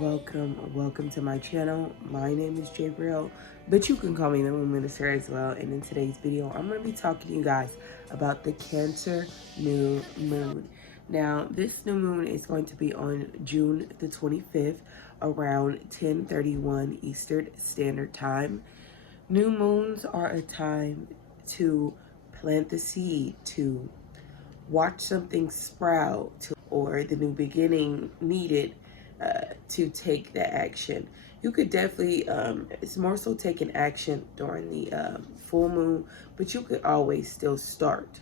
welcome to my channel. My name is Gabriel, but you can call me the Moon Minister as well. And in today's video, I'm going to be talking to you guys about the Cancer new moon. Now, this new moon is going to be on June the 25th around 10:31 Eastern Standard Time. New moons are a time to plant the seed, to watch something sprout, or the new beginning needed to take the action. You could definitely, it's more so taking action during the full moon, but you could always still start.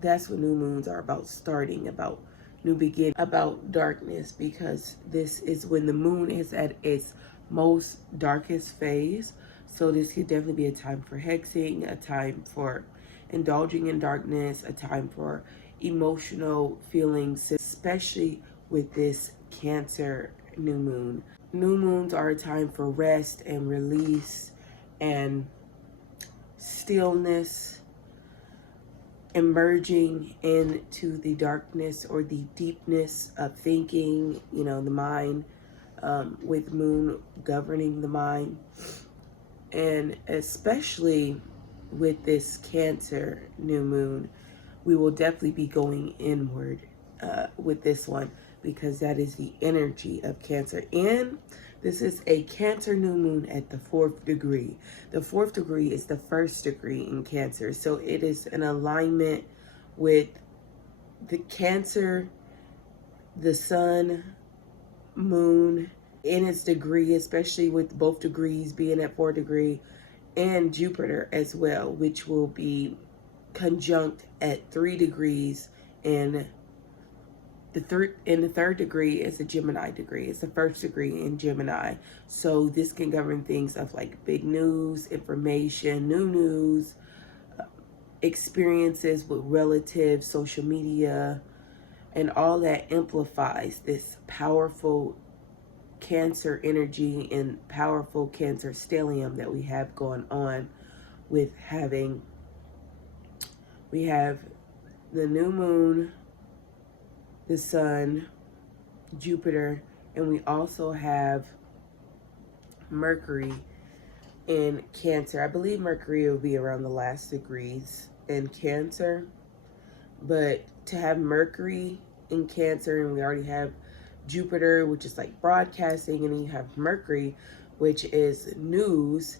That's what new moons are about, starting, about new beginning, about darkness, because this is when the moon is at its most darkest phase. So this could definitely be a time for hexing, a time for indulging in darkness, a time for emotional feelings, especially with this Cancer new moon. New moons are a time for rest and release and stillness, emerging into the darkness or the deepness of thinking, you know, the mind, with moon governing the mind. And especially with this Cancer new moon, we will definitely be going inward with this one, because that is the energy of Cancer. And this is a Cancer new moon at the 4th degree. The 4th degree is the 1st degree in Cancer. So it is an alignment with the Cancer, the sun, moon in its degree, especially with both degrees being at 4th degree, and Jupiter as well, which will be conjunct at 3 degrees, and the 3rd degree is a Gemini degree. It's the 1st degree in Gemini. So this can govern things of like big news, information, new news, experiences with relatives, social media, and all that amplifies this powerful Cancer energy and powerful Cancer stellium that we have going on with having, we have the new moon, the sun, Jupiter, and we also have Mercury in Cancer. I believe Mercury will be around the last degrees in Cancer, but to have Mercury in Cancer, and we already have Jupiter, which is like broadcasting, and then you have Mercury, which is news,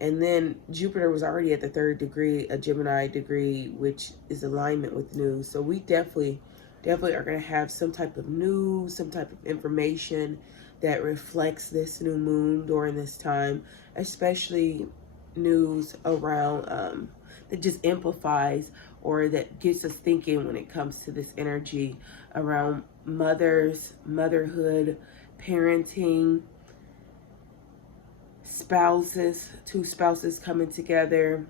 and then Jupiter was already at the 3rd degree, a Gemini degree, which is alignment with news. So we definitely are going to have some type of news, some type of information that reflects this new moon during this time, especially news around that just amplifies or that gets us thinking when it comes to this energy around mothers, motherhood, parenting, spouses, two spouses coming together,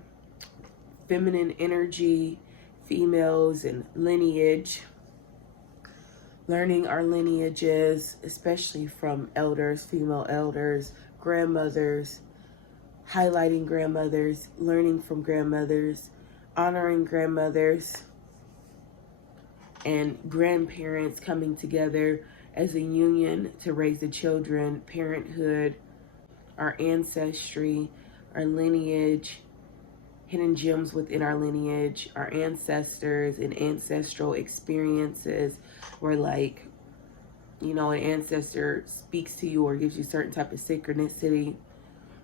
feminine energy, females, and lineage. Learning our lineages, especially from elders, female elders, grandmothers, highlighting grandmothers, learning from grandmothers, honoring grandmothers, and grandparents coming together as a union to raise the children, parenthood, our ancestry, our lineage, hidden gems within our lineage, our ancestors and ancestral experiences, where, like, you know, an ancestor speaks to you or gives you certain type of synchronicity,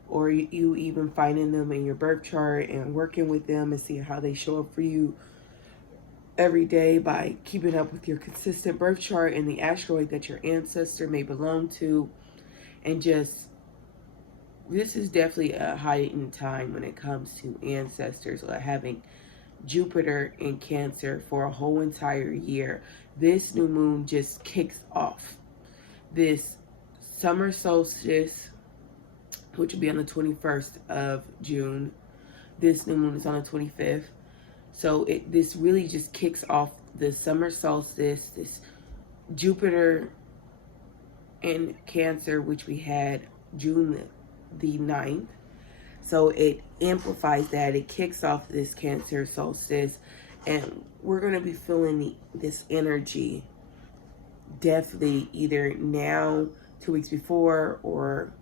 or you even finding them in your birth chart and working with them and seeing how they show up for you every day by keeping up with your consistent birth chart and the asteroid that your ancestor may belong to. And just, this is definitely a heightened time when it comes to ancestors, or having Jupiter in Cancer for a whole entire year. This new moon just kicks off this summer solstice, which will be on the 21st of June. This new moon is on the 25th. So this really just kicks off the summer solstice, this Jupiter in Cancer, which we had June the 9th. So it amplifies that. It kicks off this Cancer solstice, and we're going to be feeling this energy definitely either now 2 weeks before or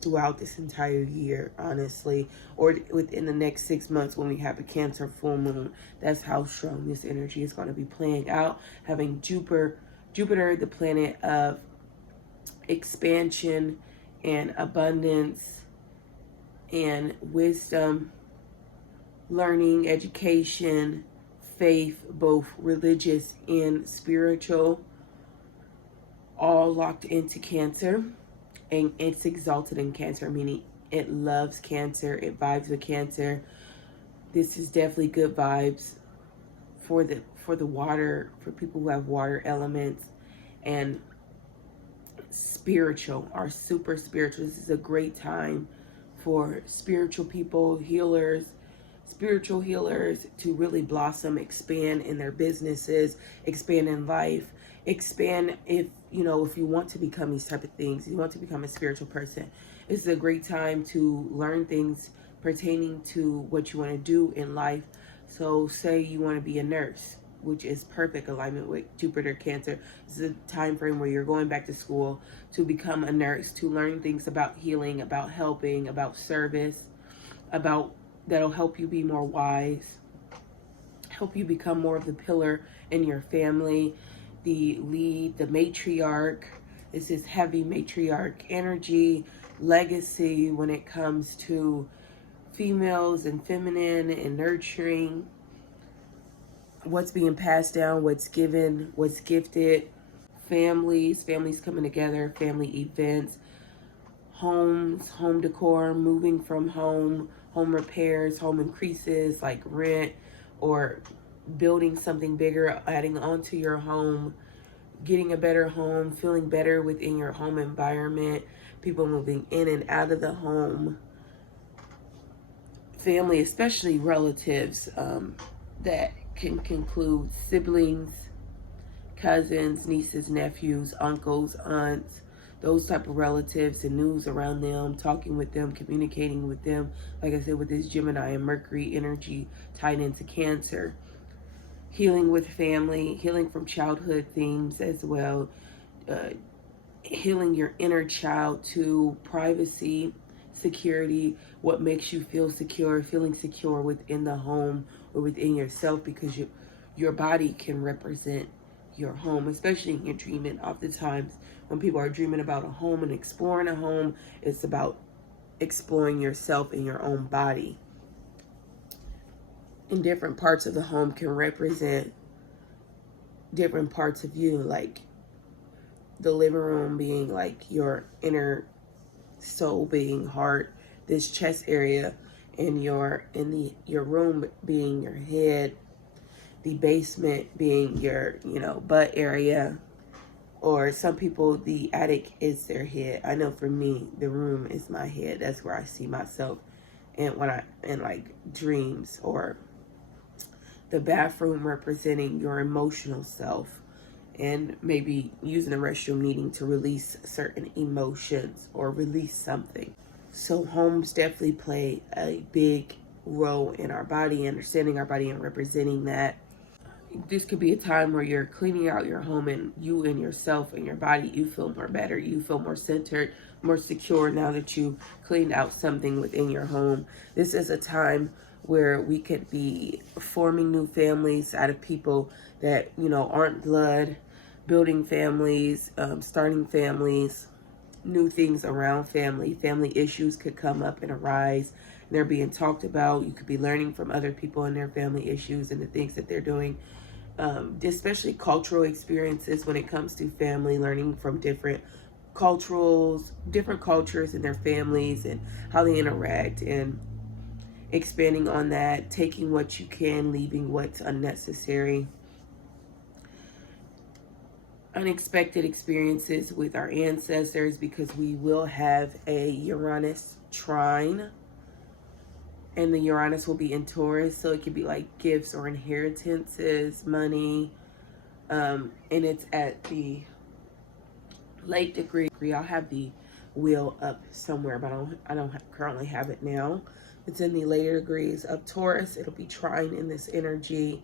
throughout this entire year, honestly, or within the next 6 months when we have a Cancer full moon. That's how strong this energy is going to be playing out. Having Jupiter, the planet of expansion and abundance and wisdom, learning, education, faith, both religious and spiritual, all locked into Cancer. And it's exalted in Cancer, meaning it loves Cancer, it vibes with Cancer. This is definitely good vibes for the water, for people who have water elements, and spiritual, are super spiritual. This is a great time for spiritual people, healers, spiritual healers, to really blossom, expand in their businesses, expand in life, expand if you want to become these type of things, you want to become a spiritual person. This is a great time to learn things pertaining to what you want to do in life. So say you want to be a nurse, which is perfect alignment with Jupiter Cancer. This is a time frame where you're going back to school to become a nurse, to learn things about healing, about helping, about service, that'll help you be more wise, help you become more of the pillar in your family, the lead, the matriarch. This is heavy matriarch energy, legacy when it comes to females and feminine and nurturing, what's being passed down, what's given, what's gifted, families coming together, family events, homes, home decor, moving from home repairs, home increases like rent, or building something bigger, adding on to your home, getting a better home, feeling better within your home environment, people moving in and out of the home, family, especially relatives, that can conclude siblings, cousins, nieces, nephews, uncles, aunts, those type of relatives, and news around them, talking with them, communicating with them. Like I said, with this Gemini and Mercury energy tied into Cancer. Healing with family, healing from childhood themes as well. Healing your inner child to privacy, security, what makes you feel secure, feeling secure within the home or within yourself, because your body can represent your home, especially in your dreaming. Oftentimes when people are dreaming about a home and exploring a home, it's about exploring yourself in your own body. And different parts of the home can represent different parts of you, like the living room being like your inner soul, being heart, this chest area, and your room being your head, the basement being your butt area, or some people the attic is their head. I know for me the room is my head. That's where I see myself, and when I in like dreams, or the bathroom representing your emotional self, and maybe using the restroom needing to release certain emotions or release something. So homes definitely play a big role in our body, understanding our body and representing that. This could be a time where you're cleaning out your home, and you and yourself and your body, you feel more better, you feel more centered, more secure now that you cleaned out something within your home. This is a time where we could be forming new families out of people that aren't blood, building families, starting families, new things around family issues could come up and arise, and they're being talked about. You could be learning from other people and their family issues and the things that they're doing, especially cultural experiences when it comes to family, learning from different cultures and their families and how they interact, and expanding on that, taking what you can, leaving what's unnecessary. Unexpected experiences with our ancestors, because we will have a Uranus trine, and the Uranus will be in Taurus, so it could be like gifts or inheritances, money, and it's at the late degree. I'll have the wheel up somewhere, but I don't currently have it now. It's in the later degrees of Taurus. It'll be trine in this energy,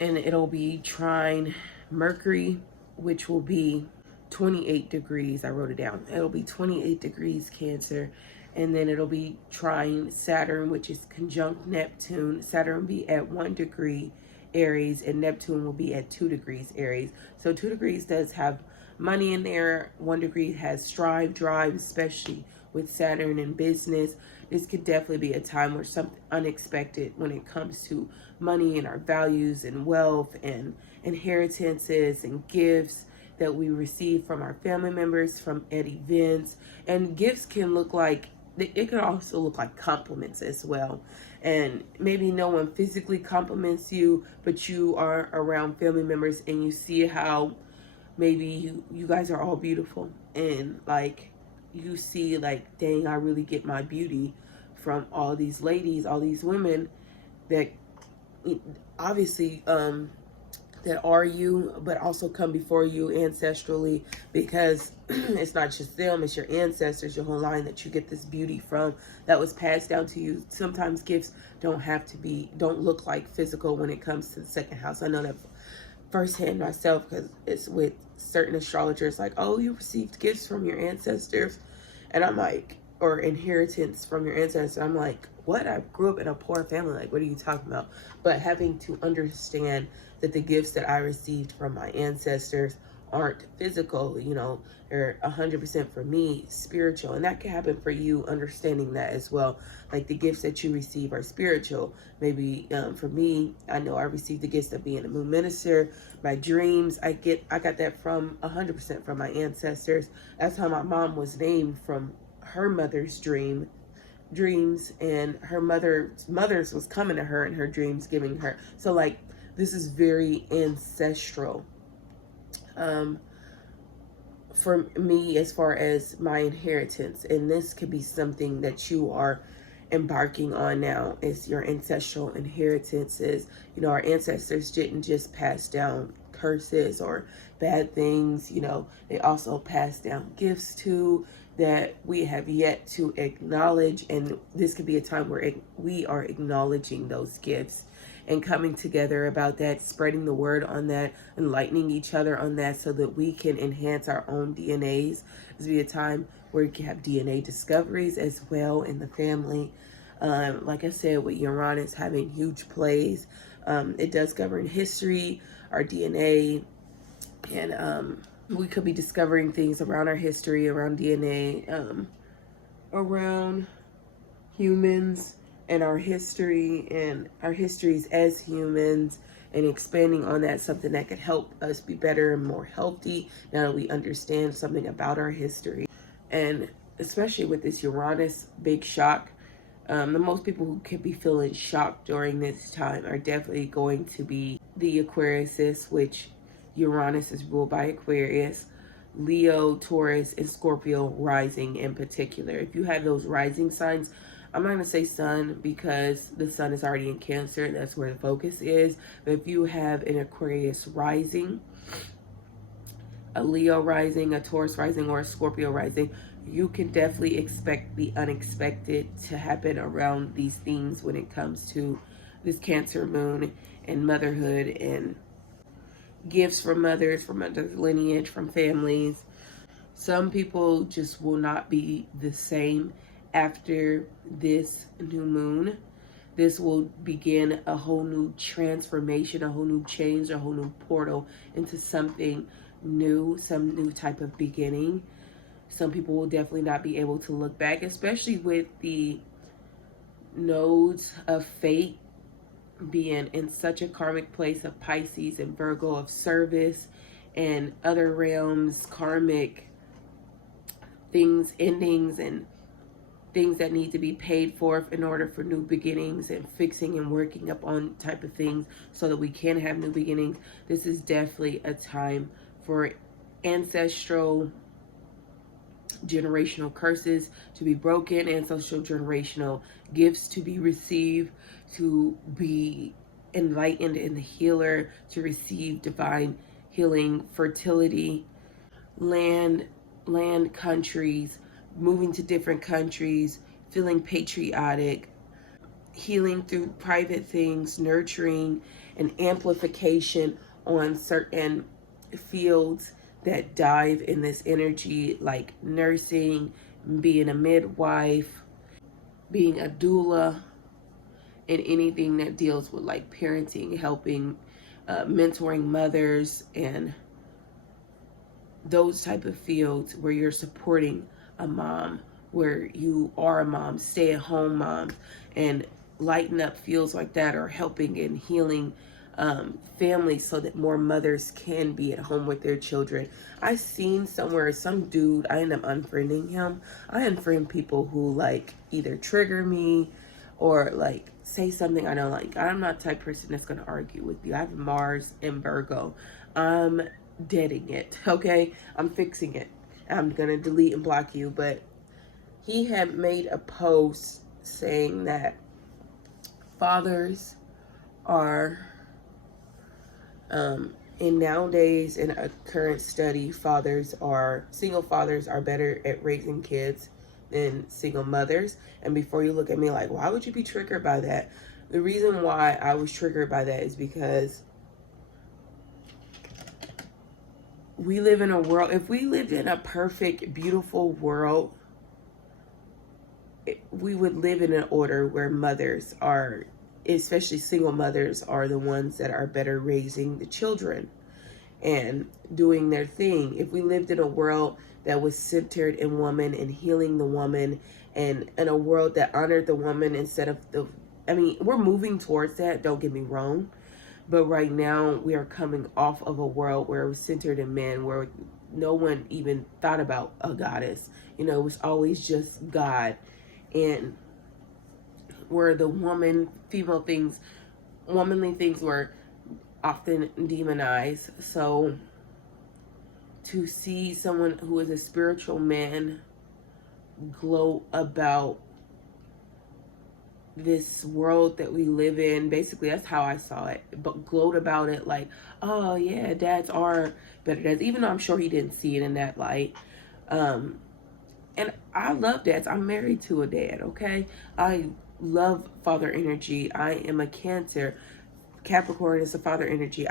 and it'll be trine Mercury, which will be 28 degrees. I wrote it down. It'll be 28 degrees Cancer. And then it'll be trine Saturn, which is conjunct Neptune. Saturn will be at 1 degree Aries, and Neptune will be at 2 degrees Aries. So 2 degrees does have money in there. 1 degree has strive, drive, especially with Saturn and business. This could definitely be a time where something unexpected when it comes to money and our values and wealth and inheritances and gifts that we receive from our family members, from at events. And gifts can look like, it can also look like compliments as well. And maybe no one physically compliments you, but you are around family members and you see how maybe you guys are all beautiful, and like you see like, dang, I really get my beauty from all these ladies, all these women that obviously that are you, but also come before you ancestrally, because it's not just them, it's your ancestors, your whole line that you get this beauty from, that was passed down to you. Sometimes gifts don't look like physical when it comes to the second house. I know that firsthand myself, because it's with certain astrologers, like, oh, you received gifts from your ancestors, and I'm like, or inheritance from your ancestors. I'm like, what? I grew up in a poor family. Like, what are you talking about? But having to understand that the gifts that I received from my ancestors aren't physical, you know, they're 100% for me, spiritual. And that can happen for you, understanding that as well. Like, the gifts that you receive are spiritual. Maybe for me, I know I received the gifts of being a moon minister. My dreams, I got that from 100% from my ancestors. That's how my mom was named, from her mother's dreams, and her mother's was coming to her in her dreams, giving her. So like, this is very ancestral for me as far as my inheritance. And this could be something that you are embarking on now, is your ancestral inheritances. You know, our ancestors didn't just pass down curses or bad things, you know, they also passed down gifts too that we have yet to acknowledge. And this could be a time where we are acknowledging those gifts and coming together about that, spreading the word on that, enlightening each other on that, so that we can enhance our own DNAs. This will be a time where you can have DNA discoveries as well in the family. Like I said, with Uranus having huge plays, it does govern history, our DNA, and we could be discovering things around our history, around DNA, around humans and our history and our histories as humans, and expanding on that, something that could help us be better and more healthy now that we understand something about our history. And especially with this Uranus big shock, the most people who could be feeling shocked during this time are definitely going to be the Aquariuses, which Uranus is ruled by Aquarius, Leo, Taurus, and Scorpio rising in particular. If you have those rising signs, I'm not going to say sun because the sun is already in Cancer. That's where the focus is. But if you have an Aquarius rising, a Leo rising, a Taurus rising, or a Scorpio rising, you can definitely expect the unexpected to happen around these things when it comes to this Cancer moon and motherhood and gifts from mothers, from mother's lineage, from families. Some people just will not be the same after this new moon. This will begin a whole new transformation, a whole new change, a whole new portal into something new, some new type of beginning. Some people will definitely not be able to look back, especially with the nodes of fate being in such a karmic place of Pisces and Virgo, of service and other realms, karmic things, endings, and things that need to be paid for in order for new beginnings, and fixing and working up on type of things so that we can have new beginnings. This is definitely a time for ancestral generational curses to be broken, ancestral generational gifts to be received, to be enlightened in the healer, to receive divine healing, fertility, land, countries, moving to different countries, feeling patriotic, healing through private things, nurturing and amplification on certain fields that dive in this energy, like nursing, being a midwife, being a doula, and anything that deals with like parenting, helping, mentoring mothers, and those type of fields where you're supporting a mom, where you are a mom, stay-at-home mom, and lighten up fields like that, or helping and healing families so that more mothers can be at home with their children. I seen somewhere some dude, I end up unfriending him. I unfriend people who like either trigger me or like say something I don't like. I'm not the type of person that's going to argue with you. I have Mars in Virgo. I'm deading it, okay? I'm fixing it. I'm going to delete and block you. But he had made a post saying that fathers are, and nowadays in a current study, single fathers are better at raising kids than single mothers. And before you look at me like, why would you be triggered by that? The reason why I was triggered by that is because we live in a world, if we lived in a perfect, beautiful world, we would live in an order where mothers are, especially single mothers, are the ones that are better raising the children and doing their thing. If we lived in a world that was centered in woman and healing the woman, and in a world that honored the woman instead of we're moving towards that, don't get me wrong. But right now we are coming off of a world where it was centered in men, where no one even thought about a goddess. It was always just God. And where the womanly things were often demonized. So to see someone who is a spiritual man gloat about this world that we live in, basically that's how I saw it, but gloat about it like, oh yeah, dads are better dads, even though I'm sure he didn't see it in that light. And I love dads. I'm married to a dad, okay? I love father energy. I am a Cancer. Capricorn is a father energy.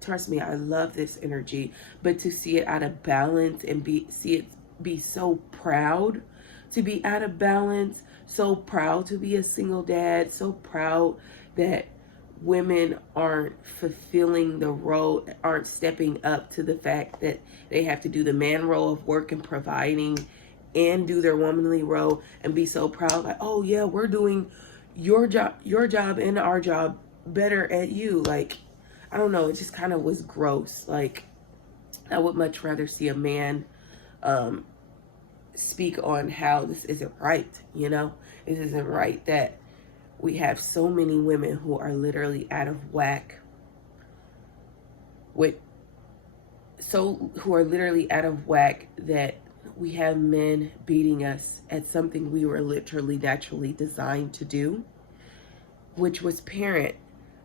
Trust me, I love this energy. But to see it out of balance and see it be so proud to be out of balance, so proud to be a single dad, so proud that women aren't fulfilling the role, aren't stepping up to the fact that they have to do the man role of work and providing and do their womanly role, and be so proud like, oh yeah, we're doing your job and our job better at you. Like, I don't know, it just kind of was gross. Like, I would much rather see a man speak on how this isn't right. This isn't right that we have so many women who are literally out of whack that we have men beating us at something we were literally naturally designed to do, which was parent.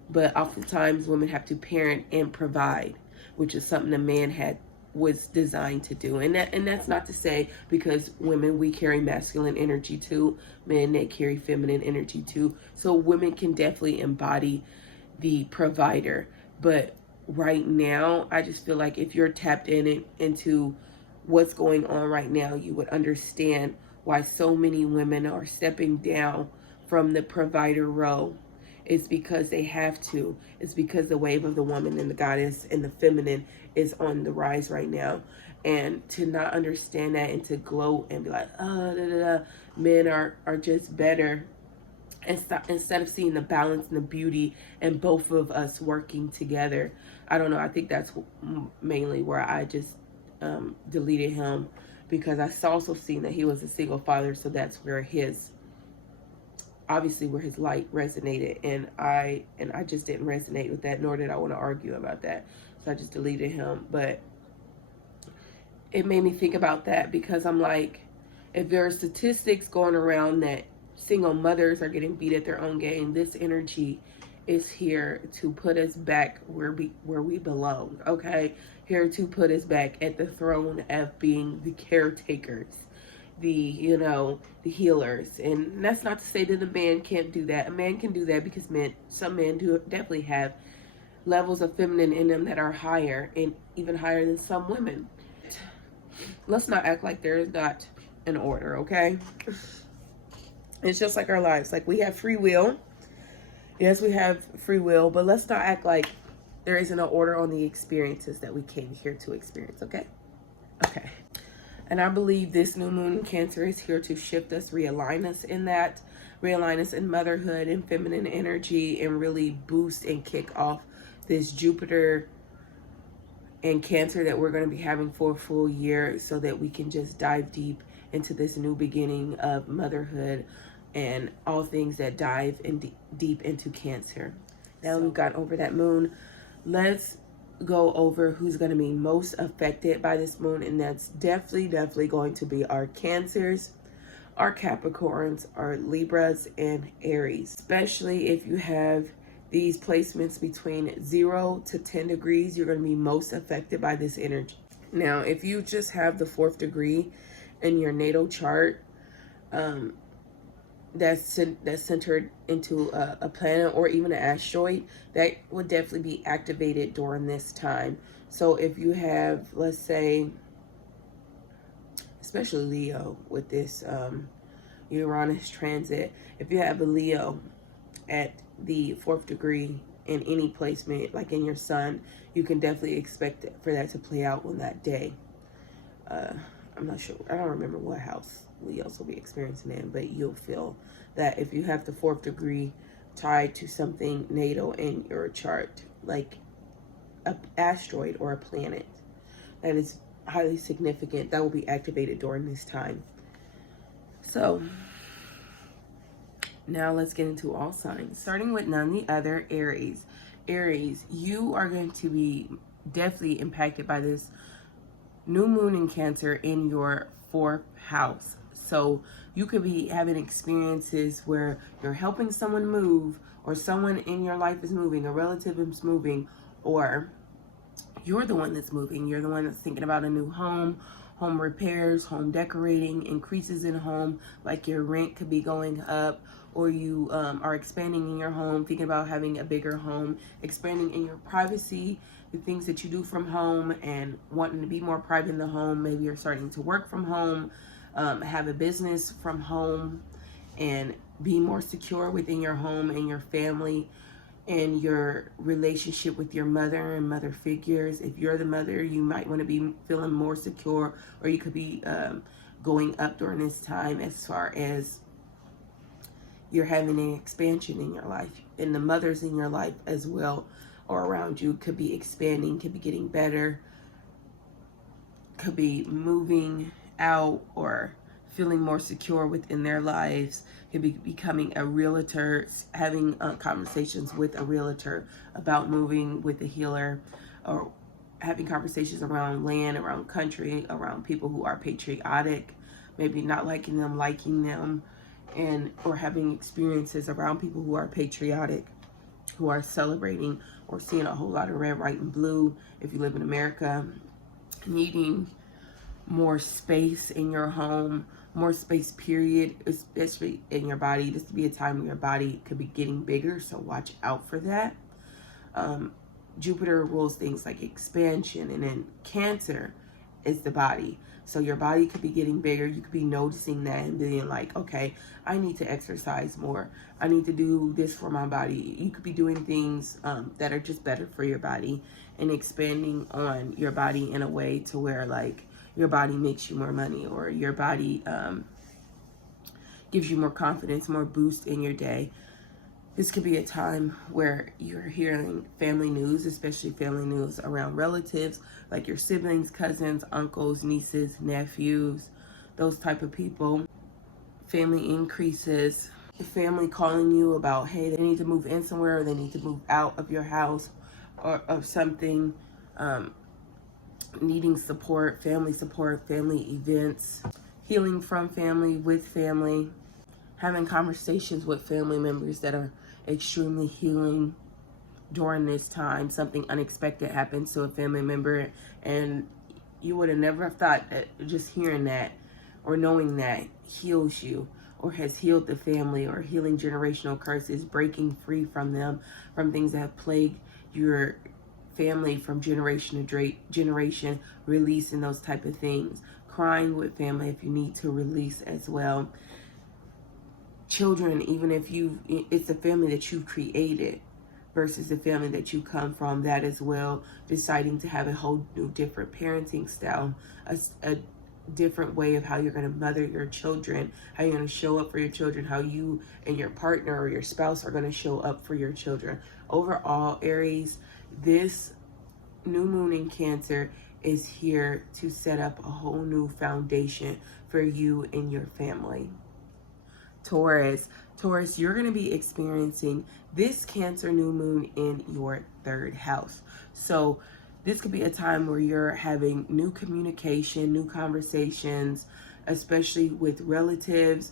But oftentimes women have to parent and provide, which is something a man was designed to do. And that's not to say, because women, we carry masculine energy too. Men, they carry feminine energy too. So women can definitely embody the provider. But right now, I just feel like if you're tapped into what's going on right now, you would understand why so many women are stepping down from the provider role. It's because they have to. It's because the wave of the woman and the goddess and the feminine is on the rise right now. And to not understand that and to gloat and be like, oh, men are just better. And instead of seeing the balance and the beauty and both of us working together. I don't know. I think that's mainly where I just deleted him, because I also seen that he was a single father. So that's where his light resonated, and I just didn't resonate with that, nor did I want to argue about that. So I just deleted him. But it made me think about that, because I'm like, if there are statistics going around that single mothers are getting beat at their own game, this energy is here to put us back where we belong, okay? Here to put us back at the throne of being the caretakers, the healers. And that's not to say that a man can't do that. A man can do that, because some men do definitely have levels of feminine in them that are higher, and even higher than some women. let's not act like there is not an order, okay? It's just like our lives. Like, we have free will. Yes, we have free will, but let's not act like there isn't an order on the experiences that we came here to experience, okay? Okay. And I believe this new moon in Cancer is here to shift us, realign us in that, realign us in motherhood and feminine energy, and really boost and kick off this Jupiter and Cancer that we're going to be having for a full year, so that we can just dive deep into this new beginning of motherhood and all things that dive in deep into Cancer. Now we've got over that moon, let's go over who's going to be most affected by this moon, and that's definitely going to be our Cancers, our Capricorns, our Libras, and Aries. Especially if you have these placements between 0 to 10 degrees, you're going to be most affected by this energy. Now, if you just have the 4th degree in your natal chart, that's centered into a planet or even an asteroid, that would definitely be activated during this time. So if you have, let's say, especially Leo with this Uranus transit, if you have a Leo at the 4th degree in any placement, like in your sun, you can definitely expect for that to play out on that day. I'm not sure, I don't remember what house Leos will be experiencing in, but you'll feel that if you have the 4th degree tied to something natal in your chart, like an asteroid or a planet that is highly significant, that will be activated during this time. So now let's get into all signs, starting with none the other, Aries. Aries, you are going to be definitely impacted by this new moon in Cancer in your 4th house. So you could be having experiences where you're helping someone move, or someone in your life is moving, a relative is moving, or you're the one that's moving. You're the one that's thinking about a new home, home repairs, home decorating, increases in home, like your rent could be going up, or you are expanding in your home, thinking about having a bigger home, expanding in your privacy, the things that you do from home and wanting to be more private in the home. Maybe you're starting to work from home, have a business from home, and be more secure within your home and your family and your relationship with your mother and mother figures. If you're the mother, you might want to be feeling more secure, or you could be going up during this time as far as you're having an expansion in your life, and the mothers in your life as well or around you could be expanding, could be getting better, could be moving out or feeling more secure within their lives, could be becoming a realtor, having conversations with a realtor about moving with a healer, or having conversations around land, around country, around people who are patriotic, maybe not liking them, and or having experiences around people who are patriotic, who are celebrating or seeing a whole lot of red, white, and blue. If you live in America, needing more space in your home, more space period, especially in your body. This could be a time when your body could be getting bigger, so watch out for that. Jupiter rules things like expansion, and then Cancer is the body. So your body could be getting bigger. You could be noticing that and being like, okay, I need to exercise more. I need to do this for my body. You could be doing things that are just better for your body, and expanding on your body in a way to where, like, your body makes you more money, or your body gives you more confidence, more boost in your day. This could be a time where you're hearing family news, especially family news around relatives, like your siblings, cousins, uncles, nieces, nephews, those type of people. Family increases, family calling you about, hey, they need to move in somewhere, or they need to move out of your house or of something, needing support, family events, healing from family, with family, having conversations with family members that are extremely healing during this time. Something unexpected happens to a family member, and you would have never thought that just hearing that or knowing that heals you, or has healed the family, or healing generational curses, breaking free from them, from things that have plagued your family from generation to generation, releasing those type of things. Crying with family if you need to release as well. Children, even if it's the family that you've created versus the family that you come from, that as well, deciding to have a whole new different parenting style, a different way of how you're going to mother your children, how you're going to show up for your children, how you and your partner or your spouse are going to show up for your children. Overall, Aries, this new moon in Cancer is here to set up a whole new foundation for you and your family. Taurus, you're going to be experiencing this Cancer new moon in your 3rd house. So this could be a time where you're having new communication, new conversations, especially with relatives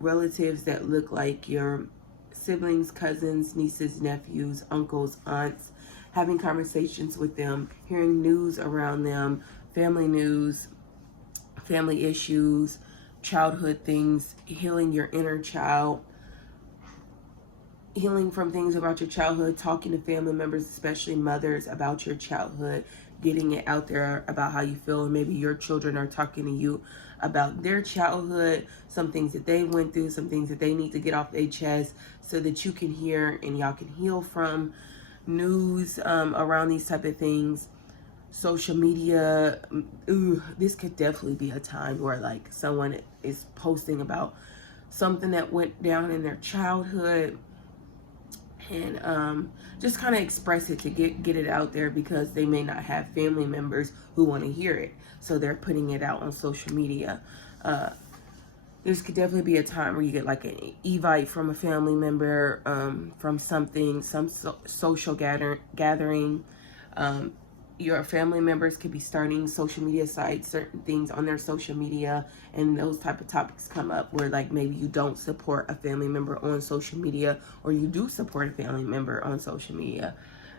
that look like your siblings, cousins, nieces, nephews, uncles, aunts, having conversations with them, hearing news around them, family news, family issues, childhood things, healing your inner child, healing from things about your childhood, talking to family members, especially mothers, about your childhood, getting it out there about how you feel. And maybe your children are talking to you about their childhood, some things that they went through, some things that they need to get off their chest so that you can hear and y'all can heal from. News around these type of things. Social media, this could definitely be a time where like someone is posting about something that went down in their childhood, and just kind of express it to get it out there, because they may not have family members who want to hear it, so they're putting it out on social media. This could definitely be a time where you get like an evite from a family member, from some social gathering. Your family members could be starting social media sites, certain things on their social media, and those type of topics come up where like maybe you don't support a family member on social media, or you do support a family member on social media.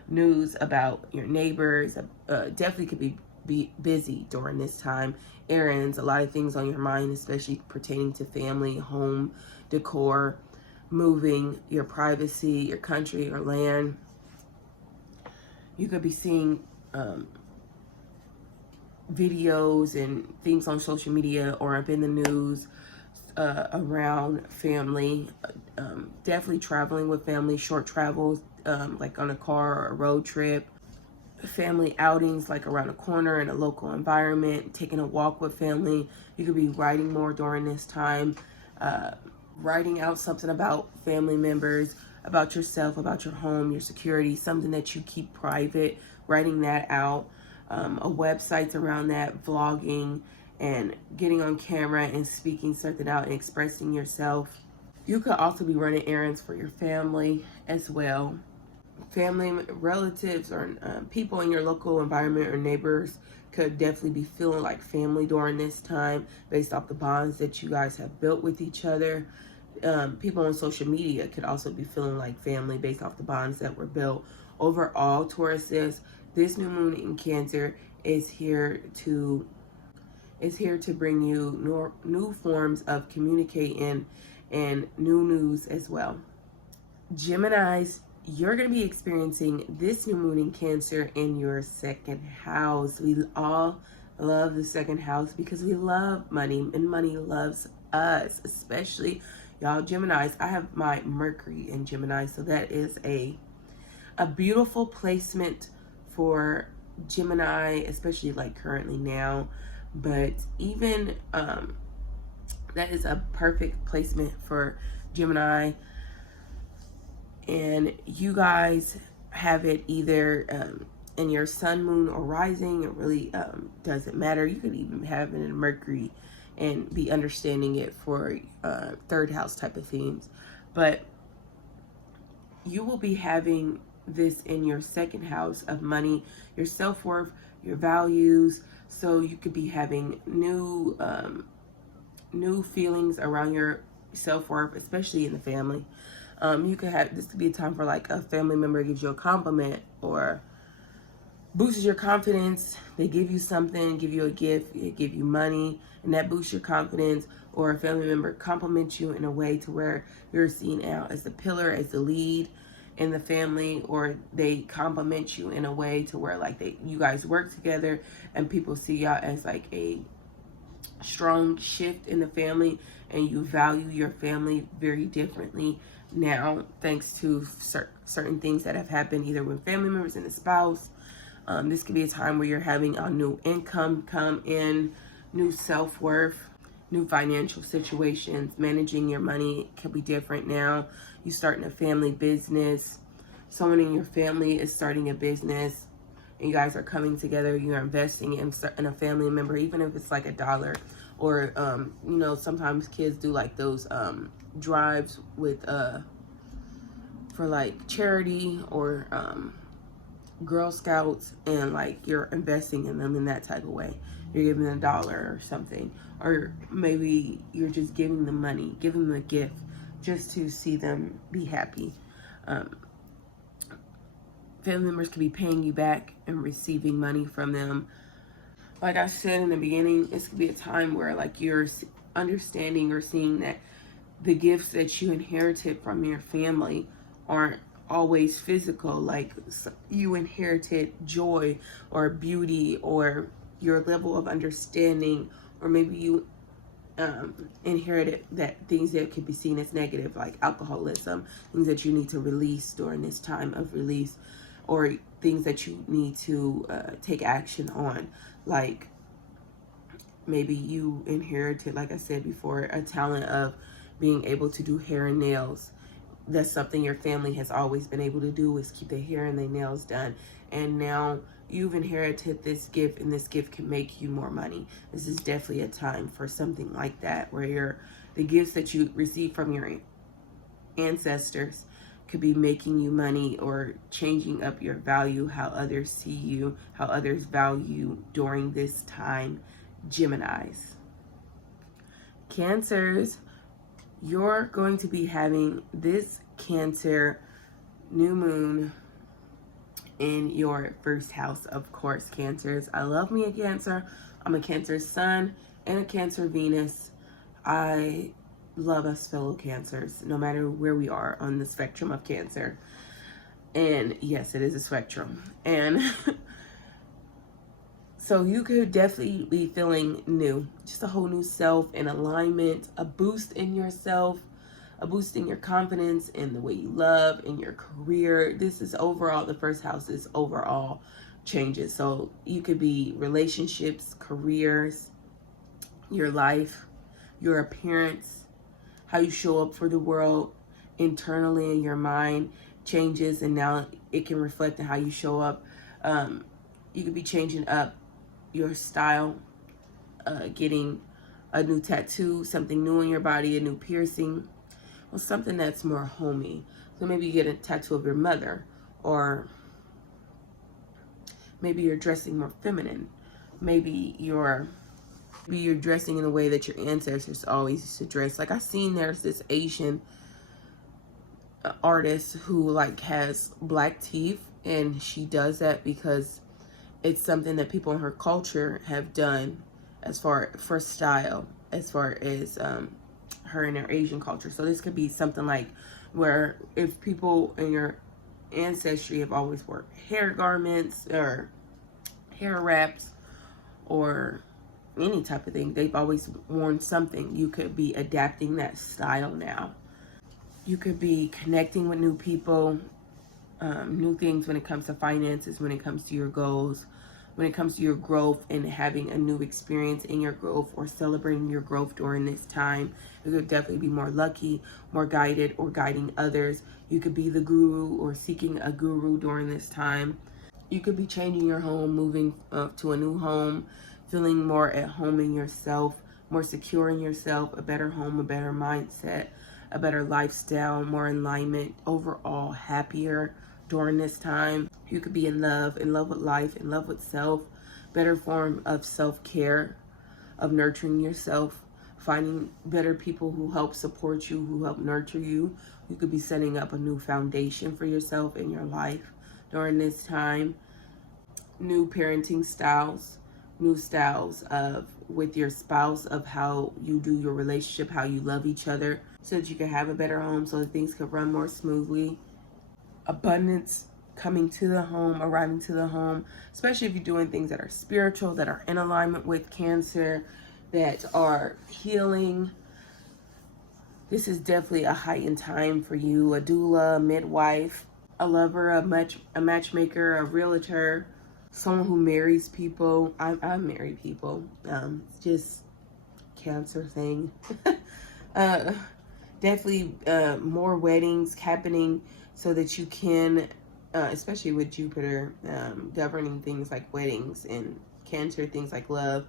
News about your neighbors definitely could be busy during this time. Errands, a lot of things on your mind, especially pertaining to family, home, decor, moving, your privacy, your country or land. You could be seeing videos and things on social media or up in the news around family. Definitely traveling with family, short travels, like on a car or a road trip. Family outings like around the corner in a local environment, taking a walk with family. You could be writing more during this time, writing out something about family members, about yourself, about your home, your security, something that you keep private, writing that out. A website's around that, vlogging and getting on camera and speaking something out and expressing yourself. You could also be running errands for your family as well. Family, relatives, or people in your local environment or neighbors could definitely be feeling like family during this time based off the bonds that you guys have built with each other. People on social media could also be feeling like family based off the bonds that were built. Overall, Taurus says this new moon in Cancer is here to bring you new forms of communicating and new news as well. Geminis, you're going to be experiencing this new moon in Cancer in your 2nd house. We all love the 2nd house because we love money, and money loves us, especially y'all Geminis. I have my Mercury in Gemini, so that is a beautiful placement for Gemini, especially like currently now. But even that is a perfect placement for Gemini. And you guys have it either in your sun, moon, or rising. It really doesn't matter. You could even have it in Mercury and be understanding it for 3rd house type of themes. But you will be having this in your 2nd house of money, your self-worth, your values. So you could be having new feelings around your self-worth, especially in the family. You could have, this could be a time for like a family member gives you a compliment or boosts your confidence. They give you something, give you a gift, they give you money, and that boosts your confidence. Or a family member compliments you in a way to where you're seen out as the pillar, as the lead, in the family, or they compliment you in a way to where like you guys work together and people see y'all as like a strong shift in the family, and you value your family very differently now, thanks to certain things that have happened either with family members and a spouse. This could be a time where you're having a new income come in, new self-worth, new financial situations. Managing your money can be different now. You starting a family business. Someone in your family is starting a business, and you guys are coming together. You're investing in a family member, even if it's like $1. Or, you know, sometimes kids do like those drives with for like charity, or Girl Scouts, and like you're investing in them in that type of way. You're giving them $1 or something, or maybe you're just giving them money, giving them a gift just to see them be happy. Family members could be paying you back and receiving money from them. Like I said in the beginning, this could be a time where like you're understanding or seeing that the gifts that you inherited from your family aren't always physical. Like you inherited joy or beauty or your level of understanding, or maybe you inherited that things that could be seen as negative, like alcoholism, things that you need to release during this time of release, or things that you need to take action on. Like maybe you inherited, like I said before, a talent of being able to do hair and nails. That's something your family has always been able to do, is keep their hair and their nails done. And now you've inherited this gift, and this gift can make you more money. This is definitely a time for something like that, where the gifts that you receive from your ancestors could be making you money, or changing up your value, how others see you, how others value during this time, Geminis. Cancers, you're going to be having this Cancer new moon in your first house, of course, Cancers. I love me a Cancer. I'm a Cancer Sun and a Cancer Venus. I love us fellow Cancers, no matter where we are on the spectrum of Cancer. And yes, it is a spectrum. And so you could definitely be feeling new, just a whole new self and alignment, a boost in yourself, a boost in your confidence, in the way you love, in your career. This is overall, the first house is overall changes. So you could be relationships, careers, your life, your appearance, how you show up for the world internally in your mind changes, and now it can reflect on how you show up. You could be changing up your style, getting a new tattoo, something new in your body, a new piercing, or something that's more homey. So maybe you get a tattoo of your mother, or maybe you're dressing more feminine. Maybe you're dressing in a way that your ancestors always used to dress. Like I've seen there's this Asian artist who like has black teeth, and she does that because it's something that people in her culture have done as far for style, as far as her and her Asian culture. So this could be something like where if people in your ancestry have always worn hair garments or hair wraps or any type of thing, they've always worn something. You could be adapting that style now. You could be connecting with new people, new things when it comes to finances, when it comes to your goals, when it comes to your growth, and having a new experience in your growth, or celebrating your growth during this time. You could definitely be more lucky, more guided, or guiding others. You could be the guru or seeking a guru during this time. You could be changing your home, moving to a new home, feeling more at home in yourself, more secure in yourself, a better home, a better mindset, a better lifestyle, more alignment, overall happier during this time. You could be in love with life, in love with self, better form of self-care, of nurturing yourself, finding better people who help support you, who help nurture you. You could be setting up a new foundation for yourself in your life during this time. New parenting styles, new styles of with your spouse, of how you do your relationship, how you love each other, so that you can have a better home, so that things can run more smoothly. abundance coming to the home, arriving to the home, especially if you're doing things that are spiritual, that are in alignment with Cancer, that are healing. This is definitely a heightened time for you. A doula, a midwife, a lover, a matchmaker, a realtor, someone who marries people. I marry people. It's just Cancer thing. Definitely more weddings happening so that you can, especially with Jupiter governing things like weddings, and Cancer things like love.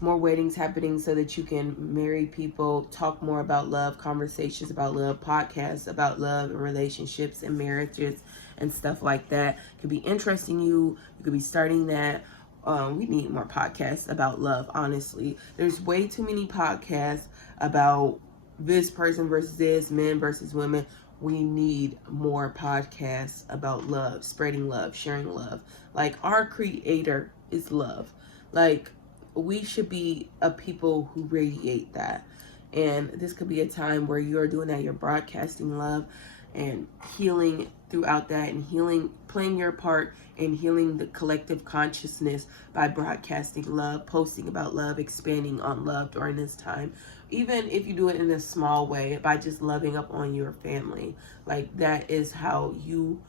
More weddings happening so that you can marry people, talk more about love, conversations about love, podcasts about love and relationships and marriages and stuff like that. Could be interesting you. You could be starting that. We need more podcasts about love, honestly. There's way too many podcasts about this person versus this, men versus women. We need more podcasts about love, spreading love, sharing love. Like, our creator is love. Like, we should be a people who radiate that. And this could be a time where you're doing that. You're broadcasting love and healing throughout that, and healing, playing your part in healing the collective consciousness by broadcasting love, posting about love, expanding on love during this time. Even if you do it in a small way, by just loving up on your family. Like, that is how you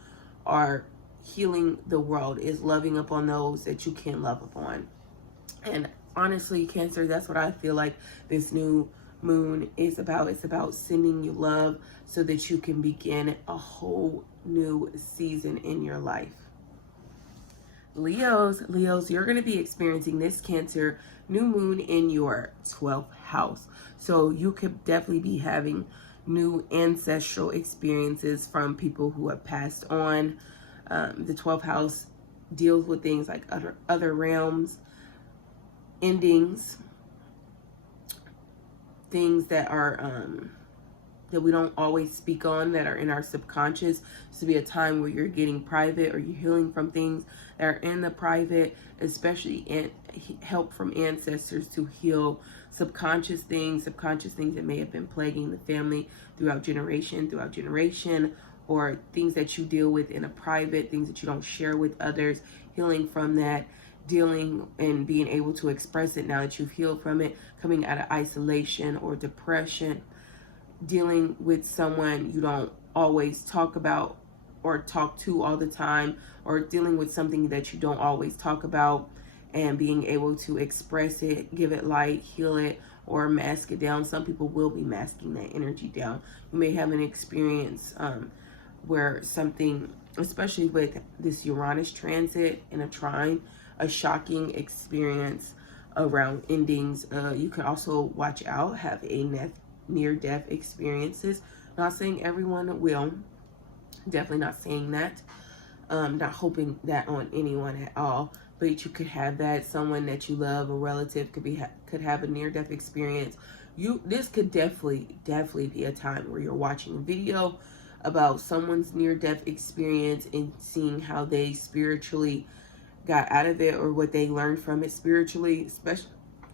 are healing the world, is loving up on those that you can love upon. And honestly, Cancer, that's what I feel like this new moon is about. It's about sending you love so that you can begin a whole new season in your life. Leos, you're going to be experiencing this Cancer new moon in your 12th house. So you could definitely be having new ancestral experiences from people who have passed on. The 12th house deals with things like other realms, endings, things that are that we don't always speak on, that are in our subconscious. This will be a time where you're getting private, or you're healing from things that are in the private, especially in help from ancestors to heal subconscious things that may have been plaguing the family throughout generation, or things that you deal with in a private, things that you don't share with others, healing from that, dealing and being able to express it now that you've healed from it, coming out of isolation or depression, dealing with someone you don't always talk about or talk to all the time, or dealing with something that you don't always talk about, and being able to express it, give it light, heal it, or mask it down. Some people will be masking that energy down. You may have an experience where something, especially with this Uranus transit in a trine, a shocking experience around endings. You can also watch out, have a near-death experiences. Not saying everyone will. Definitely not saying that. Not hoping that on anyone at all. But you could have that. Someone that you love, a relative, could have a near-death experience. This could definitely be a time where you're watching a video about someone's near-death experience and seeing how they spiritually got out of it, or what they learned from it spiritually,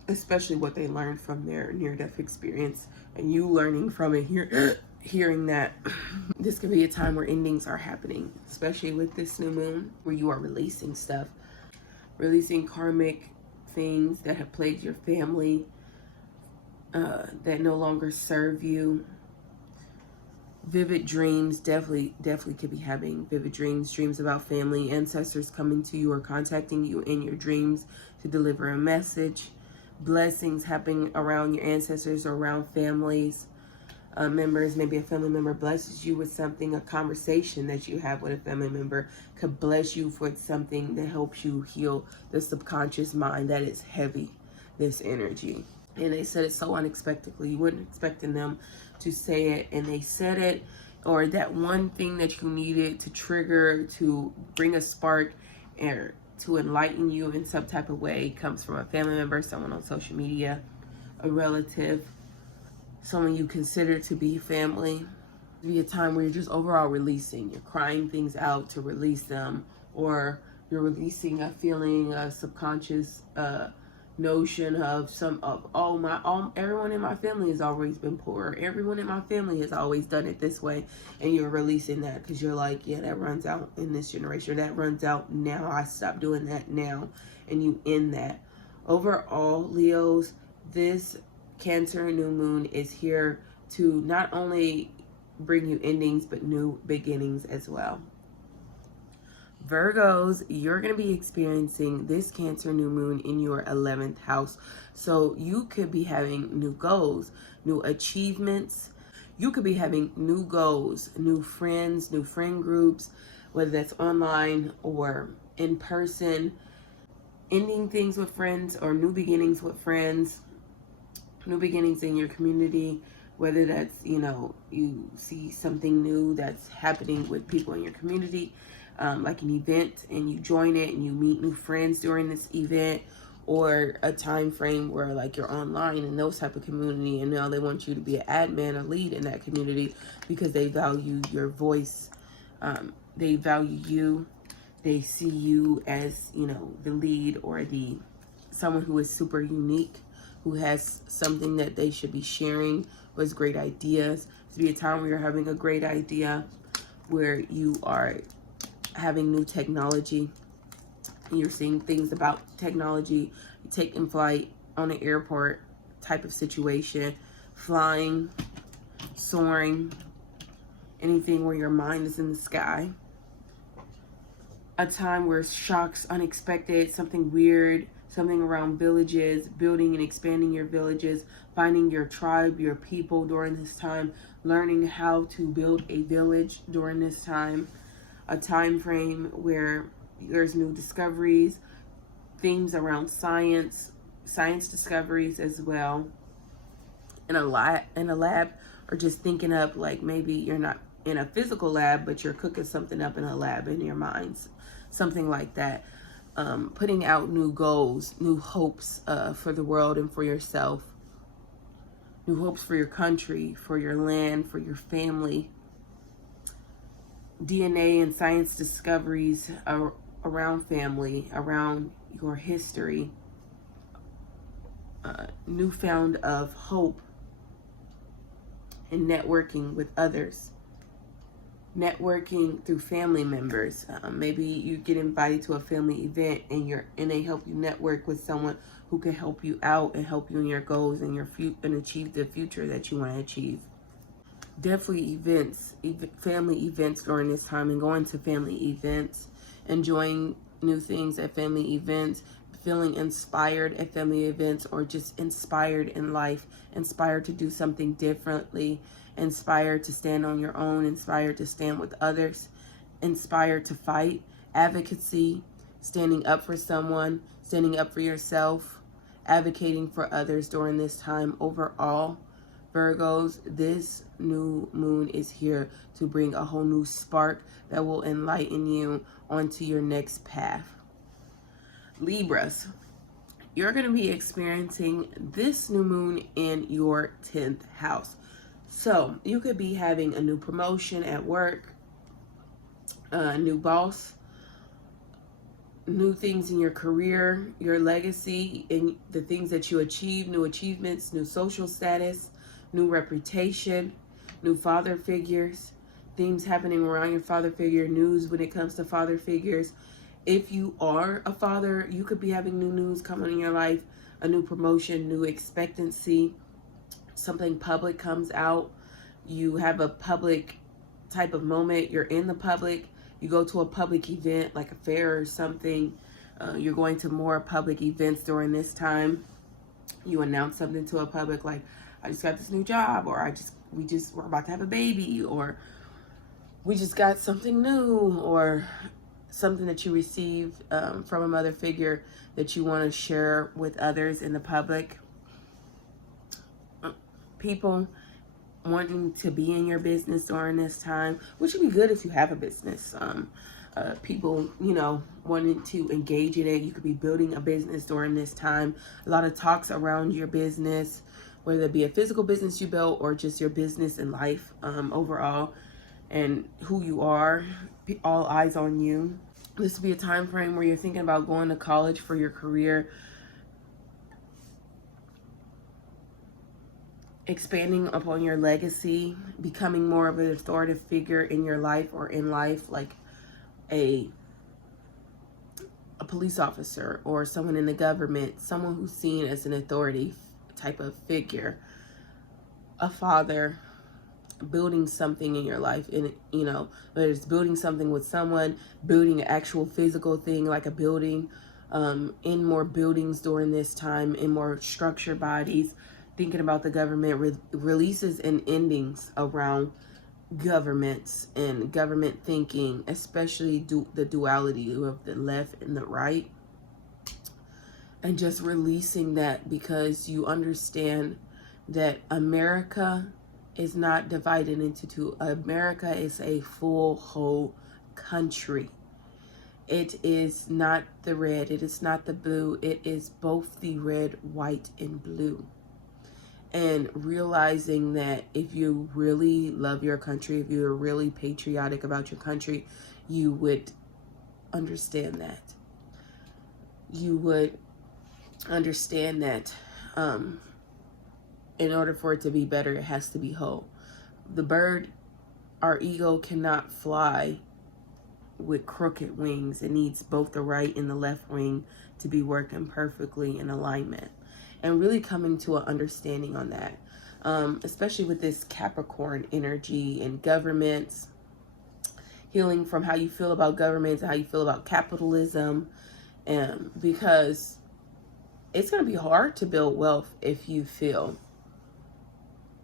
especially what they learned from their near-death experience, and you learning from it, hearing that. This could be a time where endings are happening, especially with this new moon, where you are releasing stuff, releasing karmic things that have plagued your family, that no longer serve you. Vivid dreams, definitely could be having vivid dreams about family, ancestors coming to you or contacting you in your dreams to deliver a message. Blessings happening around your ancestors or around families, members. Maybe a family member blesses you with something. A conversation that you have with a family member could bless you for something that helps you heal the subconscious mind that is heavy, this energy. And they said it so unexpectedly. You weren't expecting them to say it, and they said it. Or that one thing that you needed to trigger, to bring a spark, or to enlighten you in some type of way, comes from a family member, someone on social media, a relative, someone you consider to be family. It'll be a time where you're just overall releasing. You're crying things out to release them, or you're releasing a feeling, a subconscious notion of everyone in my family has always been poor, everyone in my family has always done it this way, and you're releasing that because you're like, yeah, that runs out in this generation, that runs out now, I stop doing that now, and you end that. Overall, Leos, this Cancer new moon is here to not only bring you endings but new beginnings as well. Virgos, you're going to be experiencing this Cancer new moon in your 11th house. So you could be having new goals, new achievements. You could be having new goals, new friends, new friend groups, whether that's online or in person, ending things with friends or new beginnings with friends, new beginnings in your community, whether that's, you see something new that's happening with people in your community, like an event, and you join it and you meet new friends during this event, or a time frame where like you're online in those type of community, and now they want you to be an admin, a lead in that community because they value your voice. They value you. They see you as, the lead or someone who is super unique, who has something that they should be sharing, who has great ideas. To be a time where you're having a great idea, where you are having new technology. You're seeing things about technology, taking flight on an airport type of situation, flying, soaring, anything where your mind is in the sky. A time where shocks, unexpected, something weird, something around villages, building and expanding your villages, finding your tribe, your people during this time, learning how to build a village during this time. A time frame where there's new discoveries, themes around science discoveries as well. In a lab, or just thinking up, like maybe you're not in a physical lab, but you're cooking something up in a lab in your minds, something like that. Putting out new goals, new hopes for the world and for yourself, new hopes for your country, for your land, for your family. DNA and science discoveries around family, around your history, newfound of hope and networking with others, networking through family members. Maybe you get invited to a family event and they help you network with someone who can help you out and help you in your goals and and achieve the future that you want to achieve. Definitely family events during this time, and going to family events, enjoying new things at family events, feeling inspired at family events, or just inspired in life, inspired to do something differently, inspired to stand on your own, inspired to stand with others, inspired to fight, advocacy, standing up for someone, standing up for yourself, advocating for others during this time. Overall, Virgos, this new moon is here to bring a whole new spark that will enlighten you onto your next path. Libras, you're going to be experiencing this new moon in your 10th house. So you could be having a new promotion at work, a new boss, new things in your career, your legacy, and the things that you achieve, new achievements, new social status, new reputation, new father figures, things happening around your father figure, news when it comes to father figures. If you are a father, you could be having new news coming in your life, a new promotion, new expectancy, something public comes out, you have a public type of moment, you're in the public, you go to a public event like a fair or something, you're going to more public events during this time, you announce something to a public like, I just got this new job, or we're about to have a baby, or we just got something new, or something that you received from a mother figure that you want to share with others in the public. People wanting to be in your business during this time, which would be good if you have a business. People, wanting to engage in it. You could be building a business during this time. A lot of talks around your business, whether it be a physical business you built or just your business and life overall, and who you are, all eyes on you. This would be a time frame where you're thinking about going to college for your career, expanding upon your legacy, becoming more of an authoritative figure in your life or in life, like a police officer or someone in the government, someone who's seen as an authority type of figure, a father, building something in your life. And whether it's building something with someone, building an actual physical thing like a building, in more buildings during this time, in more structured bodies, thinking about the government, releases and endings around governments and government thinking, especially the duality of the left and the right, and just releasing that, because you understand that America is not divided into two. America is a full whole country. It is not the red, it is not the blue, it is both the red, white, and blue. And realizing that if you really love your country, if you're really patriotic about your country, you would understand that. You would understand that in order for it to be better, it has to be whole. The bird, our ego, cannot fly with crooked wings. It needs both the right and the left wing to be working perfectly in alignment. And really coming to an understanding on that, especially with this Capricorn energy and governments, healing from how you feel about governments and how you feel about capitalism, because it's going to be hard to build wealth if you feel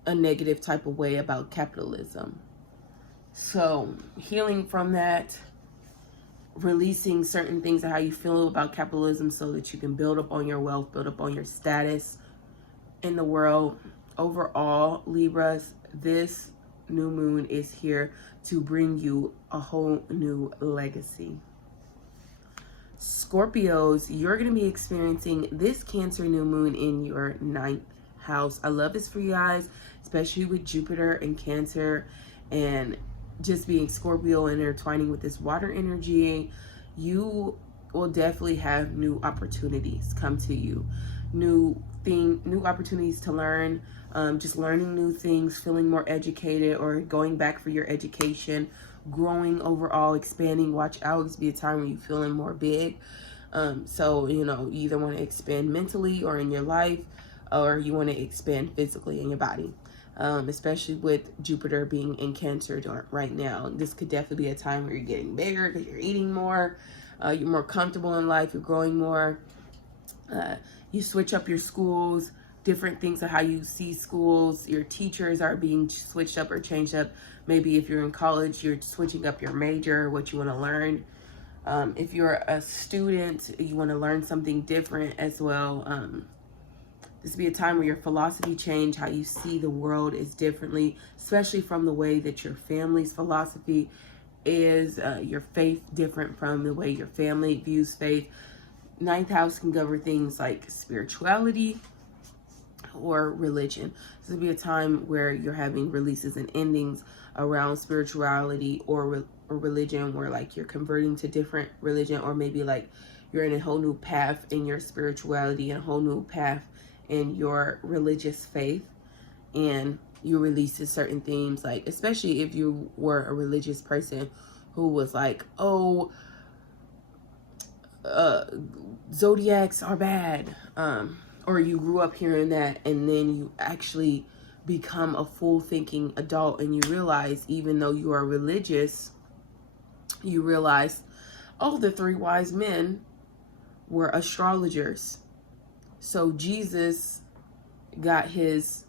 a negative type of way about capitalism. So healing from that, releasing certain things of how you feel about capitalism so that you can build up on your wealth, build up on your status in the world. Overall, Libras, this new moon is here to bring you a whole new legacy. Scorpios, you're going to be experiencing this Cancer new moon in your 9th house. I love this for you guys, especially with Jupiter and Cancer, and just being Scorpio and intertwining with this water energy. You will definitely have new opportunities come to you, new opportunities to learn, just learning new things, feeling more educated, or going back for your education, growing overall, expanding. Watch always be a time when you're feeling more big. So you either want to expand mentally or in your life, or you want to expand physically in your body. Especially with Jupiter being in Cancer right now. This could definitely be a time where you're getting bigger because you're eating more, you're more comfortable in life, you're growing more. You switch up your schools, different things of how you see schools. Your teachers are being switched up or changed up. Maybe if you're in college, you're switching up your major, what you want to learn. If you're a student, you want to learn something different as well. This will be a time where your philosophy change, how you see the world is differently, especially from the way that your family's philosophy is, your faith different from the way your family views faith. 9th house can cover things like spirituality or religion. This will be a time where you're having releases and endings around spirituality or religion, where like you're converting to different religion, or maybe like you're in a whole new path in your spirituality and a whole new path in your religious faith, and you release certain themes, like especially if you were a religious person who was like, oh, Zodiacs are bad, or you grew up hearing that, and then you actually become a full thinking adult and you realize, even though you are religious, you realize, oh, the 3 wise men were astrologers. So Jesus got his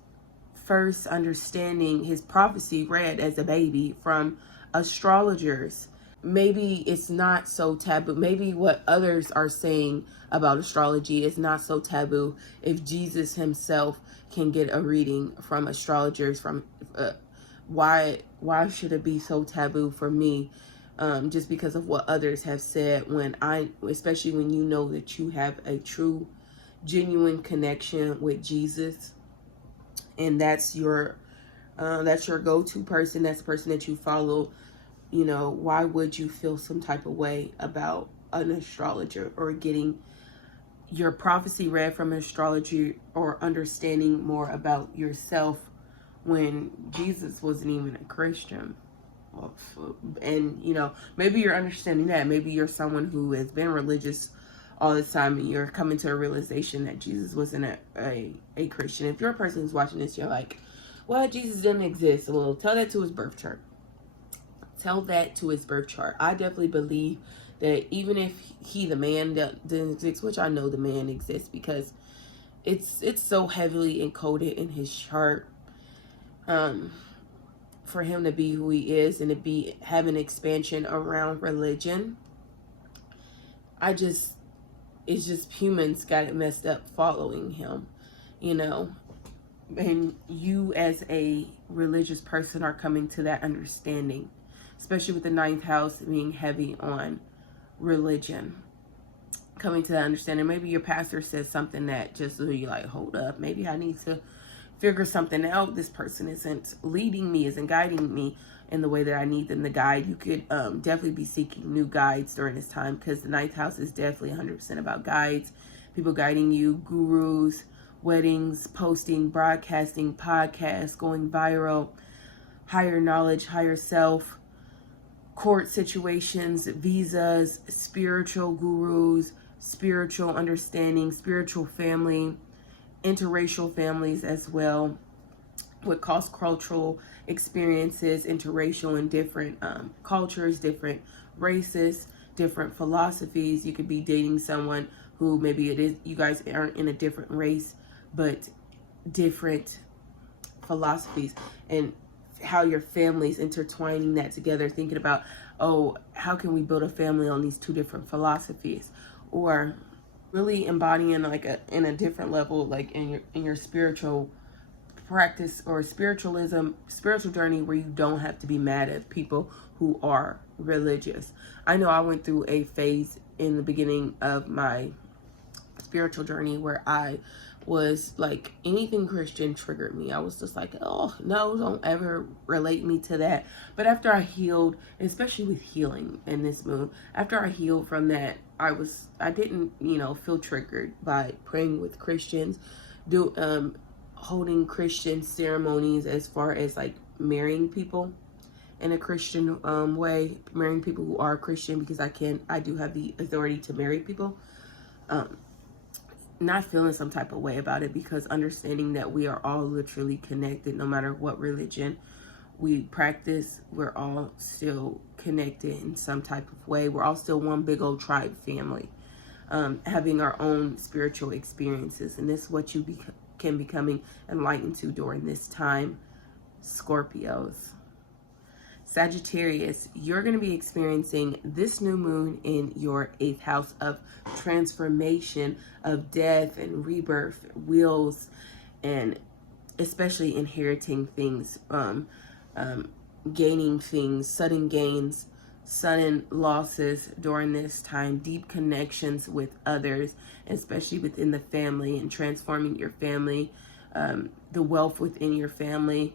first understanding, his prophecy read as a baby from astrologers. Maybe it's not so taboo. Maybe what others are saying about astrology is not so taboo. If Jesus himself can get a reading from astrologers, from why should it be so taboo for me? Just because of what others have said, especially when you know that you have a true, genuine connection with Jesus, and that's your go-to person, that's the person that you follow. Why would you feel some type of way about an astrologer or getting your prophecy read from astrology, or understanding more about yourself when Jesus wasn't even a Christian. And, you know, maybe you're understanding that. Maybe you're someone who has been religious all this time and you're coming to a realization that Jesus wasn't a Christian. If you're a person who's watching this, you're like, well, Jesus didn't exist. Well, tell that to his birth chart. Tell that to his birth chart. I definitely believe that even if he, the man, didn't exist, which I know the man exists because it's so heavily encoded in his chart, for him to be who he is and to have an expansion around religion. It's just humans got it messed up following him, you know. And you as a religious person are coming to that understanding, especially with the 9th house being heavy on religion. Coming to that understanding. Maybe your pastor says something that just so you're like, hold up, maybe I need to figure something out. This person isn't leading me, isn't guiding me in the way that I need them to guide. You could definitely be seeking new guides during this time, because the 9th house is definitely 100% about guides, people guiding you, gurus, weddings, posting, broadcasting, podcasts, going viral, higher knowledge, higher self, court situations, visas, spiritual gurus, spiritual understanding, spiritual family, interracial families as well, with cross-cultural experiences, interracial and different cultures, different races, different philosophies. You could be dating someone who maybe you guys aren't in a different race, but different philosophies, and how your family's intertwining that together, thinking about, oh, how can we build a family on these two different philosophies? Or really embodying like in a different level, like in your spiritual practice or spiritual journey, where you don't have to be mad at people who are religious. I know I went through a phase in the beginning of my spiritual journey where I was like, anything Christian triggered me. I was just like, oh no, don't ever relate me to that. But after I healed, especially with healing in this moon, after I healed from that, I didn't, you know, feel triggered by praying with Christians, holding Christian ceremonies, as far as like marrying people in a Christian way, marrying people who are Christian, because I do have the authority to marry people. Not feeling some type of way about it, because understanding that we are all literally connected, no matter what religion we practice, we're all still connected in some type of way. We're all still one big old tribe family, having our own spiritual experiences. And this is what you can becoming enlightened to during this time, Scorpios. Sagittarius, you're going to be experiencing this new moon in your 8th house of transformation, of death and rebirth, wills, and especially inheriting things, gaining things, sudden gains, sudden losses during this time, deep connections with others, especially within the family, and transforming your family, the wealth within your family,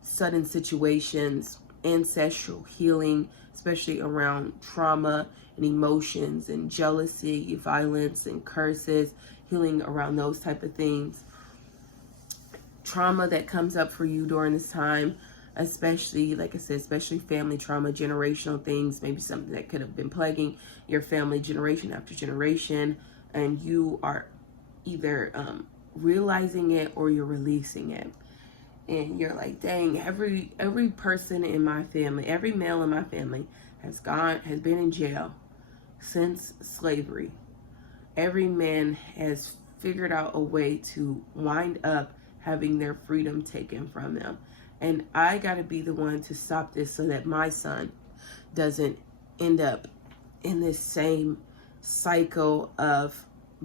sudden situations, ancestral healing, especially around trauma and emotions and jealousy, violence and curses, healing around those type of things. Trauma that comes up for you during this time, especially, like I said, especially family trauma, generational things, maybe something that could have been plaguing your family generation after generation, and you are either realizing it or you're releasing it. And you're like, dang, every person in my family, every male in my family has been in jail since slavery. Every man has figured out a way to wind up having their freedom taken from them. And I got to be the one to stop this, so that my son doesn't end up in this same cycle of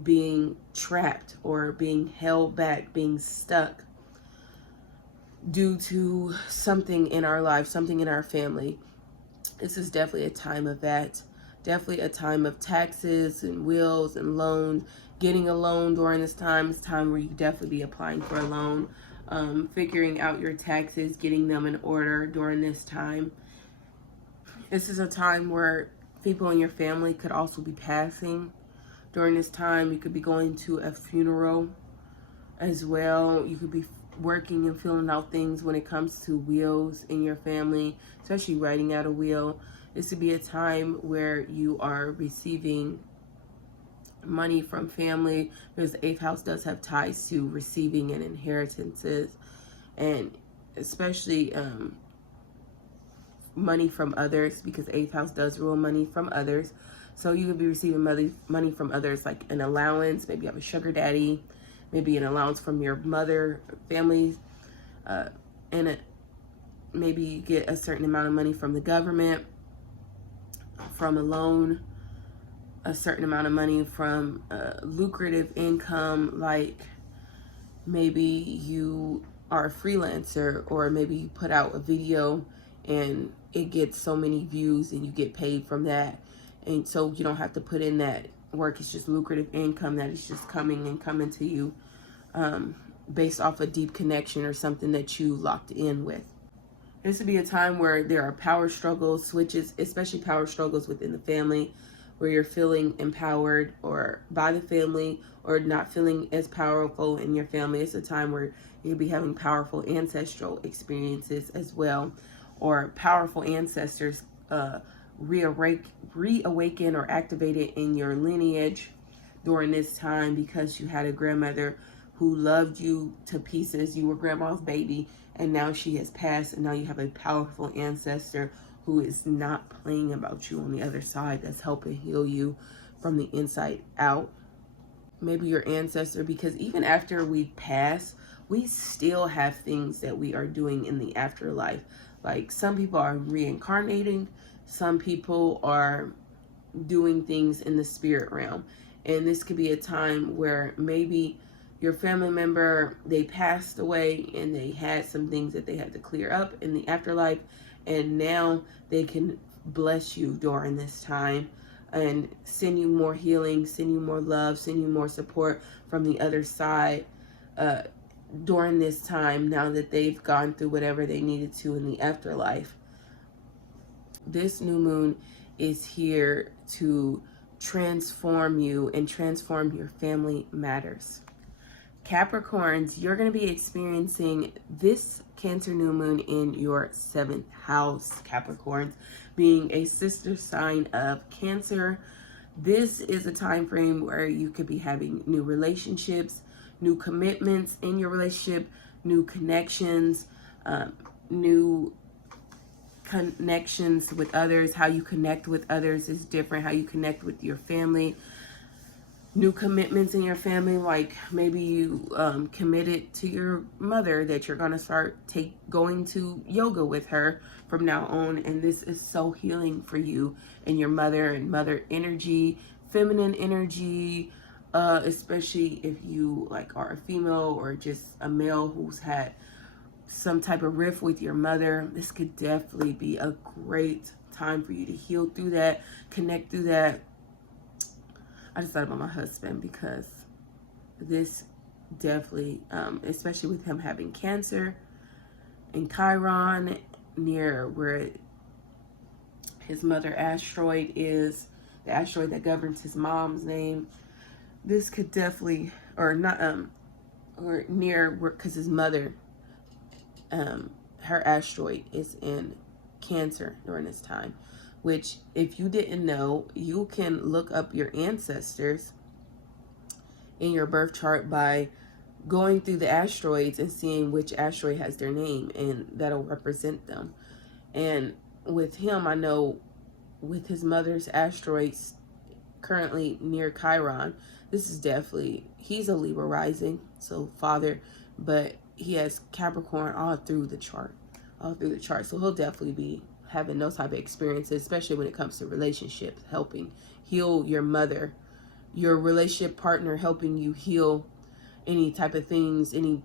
being trapped or being held back, being stuck due to something in our life, something in our family. This is definitely a time of that. Definitely a time of taxes and wills and loans. Getting a loan during this time is time where you definitely be applying for a loan. Figuring out your taxes, getting them in order during this time. This is a time where people in your family could also be passing During this time, you could be going to a funeral as well. You could be working and filling out things when it comes to wills in your family, especially writing out a will. This would be a time where you are receiving money from family, because the 8th house does have ties to receiving and inheritances, and especially money from others, because the 8th house does rule money from others. So you could be receiving money from others, like an allowance. Maybe you have a sugar daddy, maybe an allowance from your mother, family, and maybe you get a certain amount of money from the government, from a loan, a certain amount of money from lucrative income, like maybe you are a freelancer, or maybe you put out a video and it gets so many views and you get paid from that. And so you don't have to put in that work. It's just lucrative income that is just coming to you based off a deep connection or something that you locked in with. This would be a time where there are power struggles, switches, especially power struggles within the family, where you're feeling empowered or by the family, or not feeling as powerful in your family. It's a time where you'll be having powerful ancestral experiences as well, or powerful ancestors reawaken or activated in your lineage during this time, because you had a grandmother who loved you to pieces. You were grandma's baby, and now she has passed, and now you have a powerful ancestor who is not playing about you on the other side, that's helping heal you from the inside out. Maybe your ancestor, because even after we pass, we still have things that we are doing in the afterlife. Like some people are reincarnating, some people are doing things in the spirit realm. And this could be a time where maybe your family member, they passed away and they had some things that they had to clear up in the afterlife, and now they can bless you during this time and send you more healing, send you more love, send you more support from the other side during this time, now that they've gone through whatever they needed to in the afterlife. This new moon is here to transform you and transform your family matters. Capricorns, you're going to be experiencing this Cancer new moon in your 7th house, Capricorns, being a sister sign of Cancer. This is a time frame where you could be having new relationships, new commitments in your relationship, new connections, new connections with others. How you connect with others is different. How you connect with your family. New commitments in your family, like maybe you committed to your mother that you're going to start going to yoga with her from now on, and this is so healing for you and your mother, and mother energy, feminine energy, especially if you like are a female or just a male who's had some type of rift with your mother. This could definitely be a great time for you to heal through that, connect through that. I just thought about my husband, because this definitely, especially with him having Cancer and Chiron near where his mother asteroid is, the asteroid that governs his mom's name. This could definitely, or not, or near, because his mother, her asteroid is in Cancer during this time. Which, if you didn't know, you can look up your ancestors in your birth chart by going through the asteroids and seeing which asteroid has their name, and that'll represent them. And with him, I know with his mother's asteroids currently near Chiron, this is definitely, he's a Libra rising, so father, but he has Capricorn all through the chart. So he'll definitely be having those type of experiences, especially when it comes to relationships, helping heal your mother, your relationship partner, helping you heal any type of things, any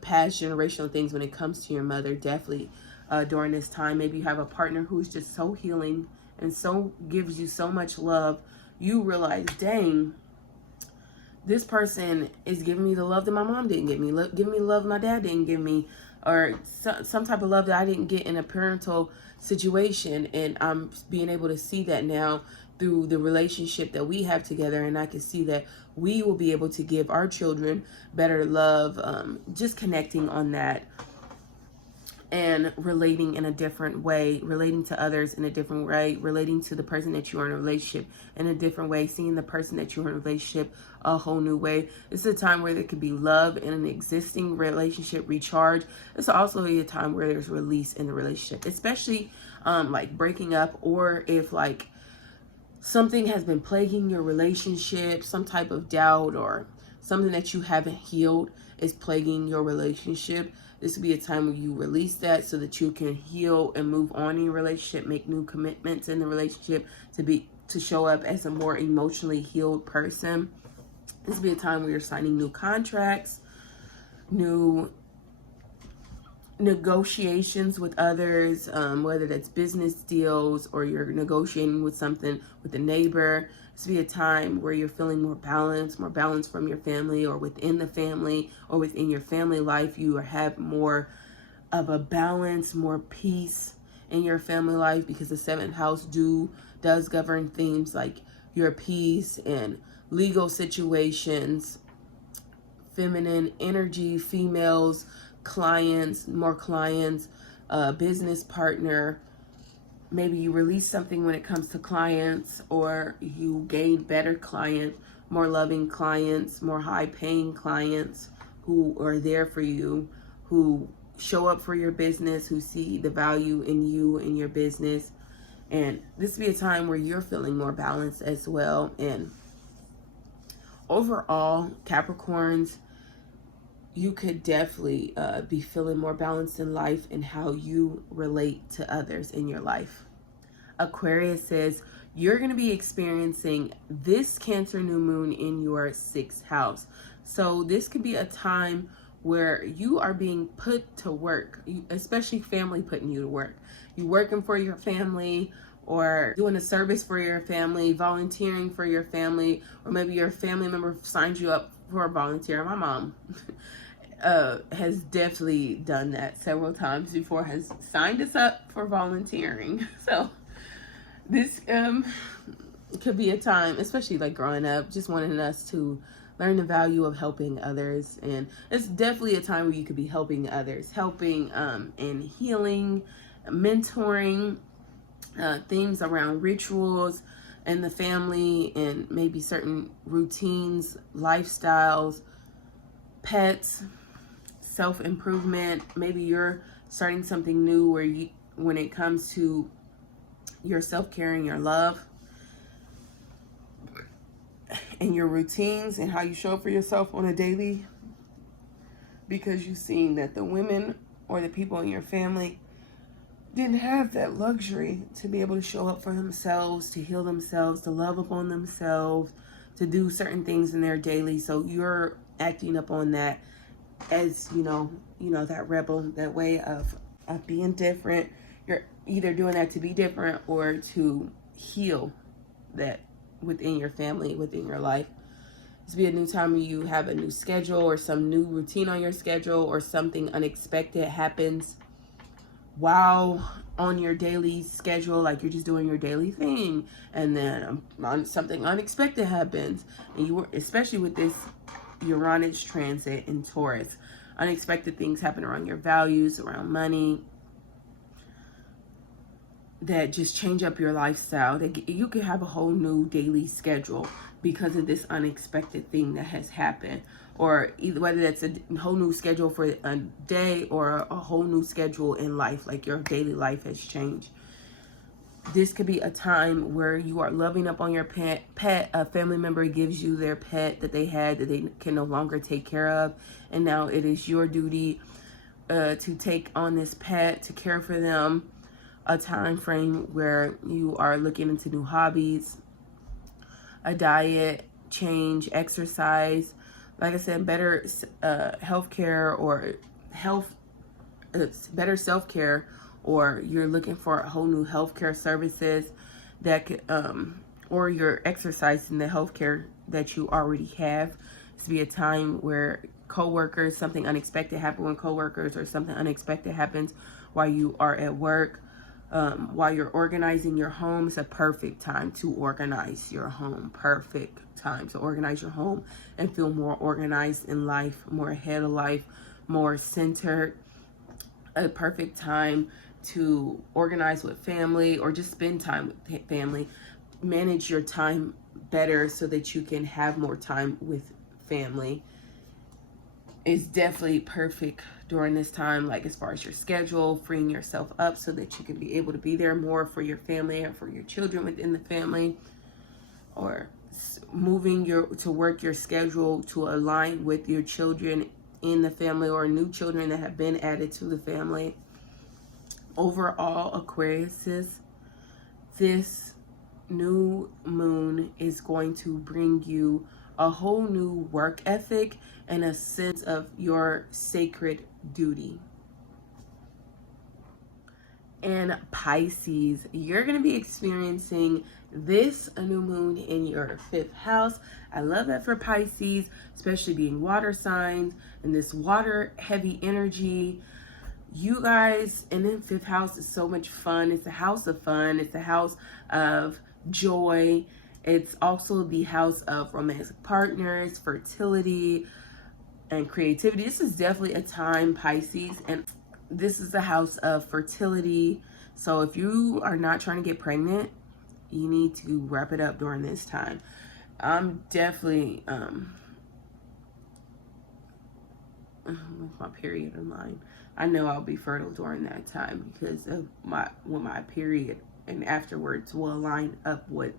past generational things when it comes to your mother. Definitely during this time, maybe you have a partner who's just so healing and so gives you so much love. You realize, dang, this person is giving me the love that my mom didn't give me, giving me the love my dad didn't give me, or some type of love that I didn't get in a parental situation, and I'm being able to see that now through the relationship that we have together, and I can see that we will be able to give our children better love, just connecting on that and relating in a different way, relating to others in a different way, relating to the person that you are in a relationship in a different way, seeing the person that you are in a relationship a whole new way. This is a time where there could be love in an existing relationship, recharge. It's also a time where there's release in the relationship, especially like breaking up, or if like something has been plaguing your relationship, some type of doubt or something that you haven't healed is plaguing your relationship. This will be a time where you release that so that you can heal and move on in your relationship, make new commitments in the relationship to show up as a more emotionally healed person. This will be a time where you're signing new contracts, new negotiations with others, whether that's business deals or you're negotiating with something with a neighbor. This will be a time where you're feeling more balance from your family or within the family or within your family life. You have more of a balance, more peace in your family life, because the 7th house does govern themes like your peace and legal situations, feminine energy, females, clients, more clients, business partner. Maybe you release something when it comes to clients, or you gain better client, more loving clients, more high paying clients who are there for you, who show up for your business, who see the value in you and your business. And this will be a time where you're feeling more balanced as well. And overall, Capricorns, you could definitely be feeling more balanced in life and how you relate to others in your life. Aquarius says you're going to be experiencing this Cancer new moon in your 6th house. So this could be a time where you are being put to work, especially family putting you to work. You're working for your family, or doing a service for your family, volunteering for your family, or maybe your family member signed you up for a volunteer. My mom has definitely done that several times before, has signed us up for volunteering. So this could be a time, especially like growing up, just wanting us to learn the value of helping others. And it's definitely a time where you could be helping others, helping and healing, mentoring, themes around rituals and the family, and maybe certain routines, lifestyles, pets, self-improvement. Maybe you're starting something new where you, when it comes to your self-care and your love and your routines and how you show up for yourself on a daily, because you've seen that the women or the people in your family didn't have that luxury to be able to show up for themselves, to heal themselves, to love upon themselves, to do certain things in their daily. So you're acting up on that as, you know, that rebel, that way of being different. You're either doing that to be different or to heal that within your family, within your life. This will be a new time where you have a new schedule or some new routine on your schedule, or something unexpected happens while on your daily schedule, like you're just doing your daily thing, and then something unexpected happens, and you were, especially with this Uranus transit in Taurus, unexpected things happen around your values, around money, that just change up your lifestyle. That you could have a whole new daily schedule because of this unexpected thing that has happened, or either whether that's a whole new schedule for a day or a whole new schedule in life, like your daily life has changed. This could be a time where you are loving up on your pet. A family member gives you their pet that they had that they can no longer take care of, and now it is your duty to take on this pet, to care for them. A time frame where you are looking into new hobbies, a diet change, exercise, like I said, better healthcare or better self-care, or you're looking for a whole new healthcare services that could, or you're exercising the healthcare that you already have. This will be a time where coworkers, something unexpected happens when coworkers, or something unexpected happens while you are at work. while you're organizing your home. It's a perfect time to organize your home. Perfect time to organize your home and feel more organized in life, more ahead of life, more centered. A perfect time to organize with family or just spend time with family. Manage your time better so that you can have more time with family. Is definitely perfect during this time, like as far as your schedule, freeing yourself up so that you can be able to be there more for your family or for your children within the family, or moving to work your schedule to align with your children in the family or new children that have been added to the family. Overall, Aquariuses, this new moon is going to bring you a whole new work ethic and a sense of your sacred duty. And Pisces, you're going to be experiencing this new moon in your 5th house. I love that for Pisces, especially being water signs and this water heavy energy. You guys, and then 5th house is so much fun. It's a house of fun. It's a house of joy. It's also the house of romantic partners, fertility, and creativity. This is definitely a time, Pisces, and this is a house of fertility. So if you are not trying to get pregnant, you need to wrap it up during this time. I'm definitely with my period in mind, I know I'll be fertile during that time because of my period and afterwards will line up with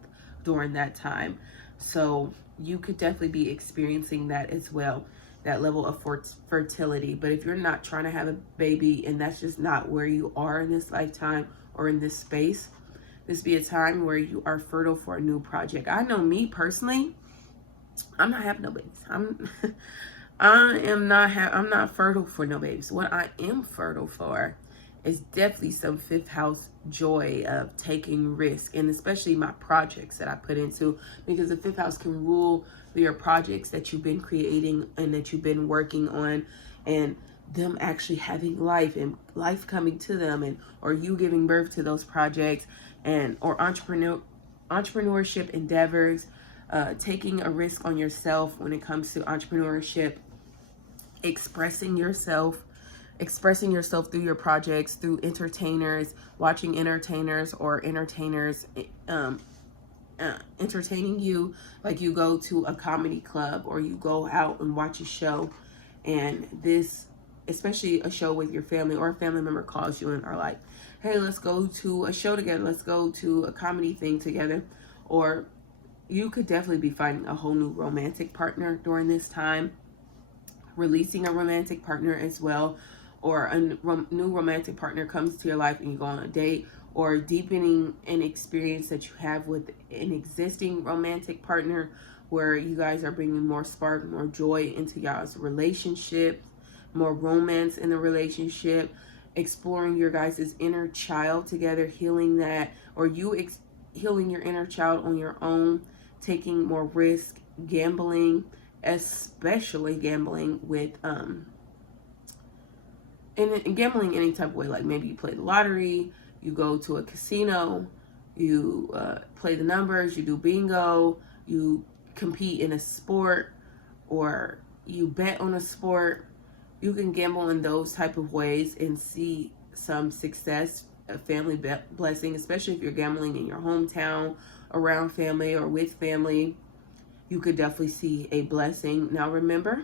during that time. So you could definitely be experiencing that as well, that level of fertility. But if you're not trying to have a baby and that's just not where you are in this lifetime or in this space, this be a time where you are fertile for a new project. I know me personally, I'm not having no babies. I'm not fertile for no babies. What I am fertile for is definitely some 5th house joy of taking risk, and especially my projects that I put into, because the 5th house can rule your projects that you've been creating and that you've been working on, and them actually having life and life coming to them, and or you giving birth to those projects, and or entrepreneurship endeavors, taking a risk on yourself when it comes to entrepreneurship, expressing yourself through your projects, through entertainers, watching entertainers or entertainers entertaining you, like you go to a comedy club or you go out and watch a show, and this, especially a show with your family or a family member calls you and are like, hey, let's go to a show together, let's go to a comedy thing together. Or you could definitely be finding a whole new romantic partner during this time, releasing a romantic partner as well, or a new romantic partner comes to your life and you go on a date, or deepening an experience that you have with an existing romantic partner where you guys are bringing more spark, more joy into y'all's relationship, more romance in the relationship, exploring your guys' inner child together, healing that, or you healing your inner child on your own, taking more risk, gambling, especially gambling with and gambling any type of way, like maybe you play the lottery, you go to a casino, you play the numbers, you do bingo, you compete in a sport, or you bet on a sport. You can gamble in those type of ways and see some success, a family blessing, especially if you're gambling in your hometown, around family or with family. You could definitely see a blessing. Now remember,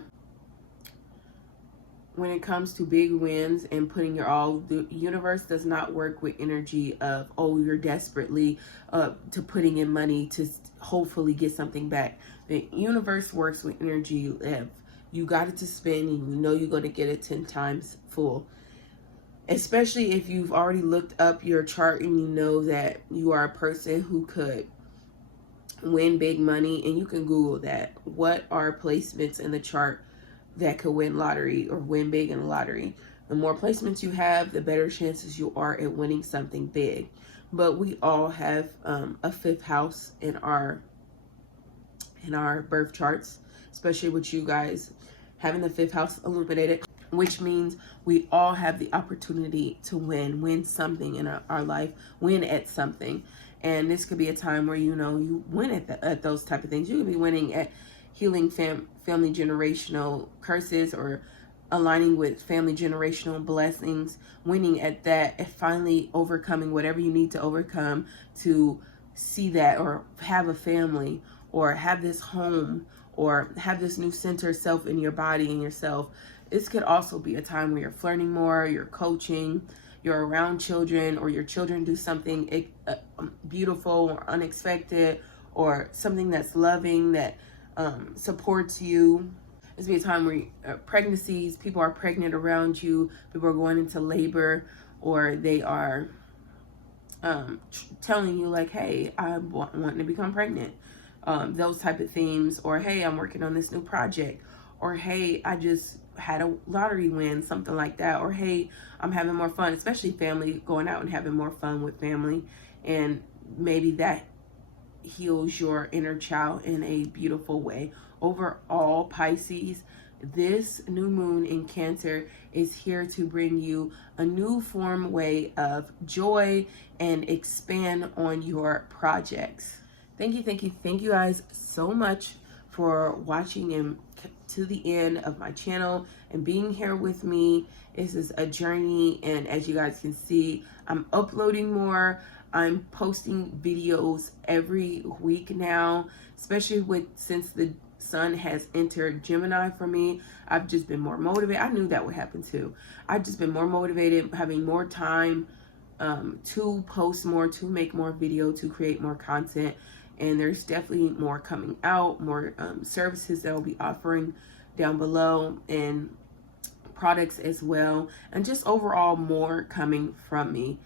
when it comes to big wins and putting your all, the universe does not work with energy of, oh, you're desperately to putting in money to hopefully get something back. The universe works with energy of, you got it to spend and you know you're going to get it 10 times full. Especially if you've already looked up your chart and you know that you are a person who could win big money, and you can Google that. What are placements in the chart that could win lottery or win big in the lottery? The more placements you have, the better chances you are at winning something big. But we all have a 5th house in our birth charts, especially with you guys having the 5th house illuminated. which means we all have the opportunity to win something in our life, win at something. And this could be a time where, you know, you win at those type of things. You could be winning at healing family generational curses, or aligning with family generational blessings, winning at that, and finally overcoming whatever you need to overcome to see that, or have a family, or have this home, or have this new center self in your body and yourself. This could also be a time where you're flirting more, you're coaching, you're around children, or your children do something beautiful or unexpected, or something that's loving, that supports you. This be a time where pregnancies, people are pregnant around you, people are going into labor, or they are telling you like, hey, I'm wanting to become pregnant. Those type of themes, or hey, I'm working on this new project, or hey, I just had a lottery win, something like that, or hey, I'm having more fun, especially family, going out and having more fun with family, and maybe that heals your inner child in a beautiful way. Overall, Pisces, this new moon in Cancer is here to bring you a new way of joy and expand on your projects. Thank you guys so much for watching and to the end of my channel and being here with me. This is a journey, and as you guys can see, I'm uploading more. I'm posting videos every week now, especially since the sun has entered Gemini for me. I've just been more motivated. I knew that would happen too. I've just been more motivated, having more time to post more, to make more video, to create more content. And there's definitely more coming out, more services that I'll be offering down below, and products as well, and just overall more coming from me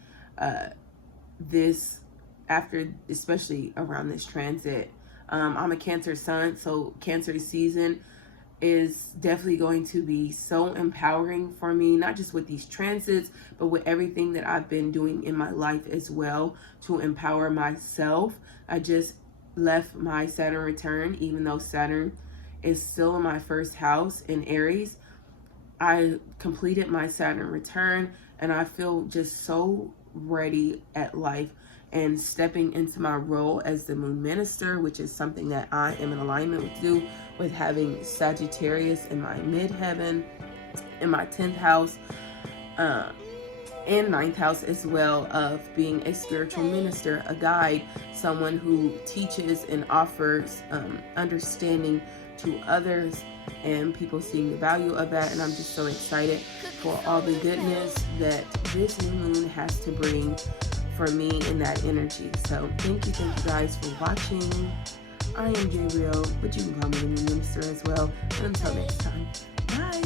especially around this transit. I'm a Cancer sun, so Cancer season is definitely going to be so empowering for me, not just with these transits, but with everything that I've been doing in my life as well to empower myself. I just left my Saturn return, even though Saturn is still in my first house in Aries. I completed my Saturn return, and I feel just so ready at life and stepping into my role as the moon minister, which is something that I am in alignment with having Sagittarius in my midheaven, in my 10th house, and 9th house as well, of being a spiritual minister, a guide, someone who teaches and offers understanding to others, and people seeing the value of that. And I'm just so excited for all the goodness that this new moon has to bring for me in that energy. So thank you guys for watching. I am Gabriel, but you can call me the moon minister as well. And until next time, bye.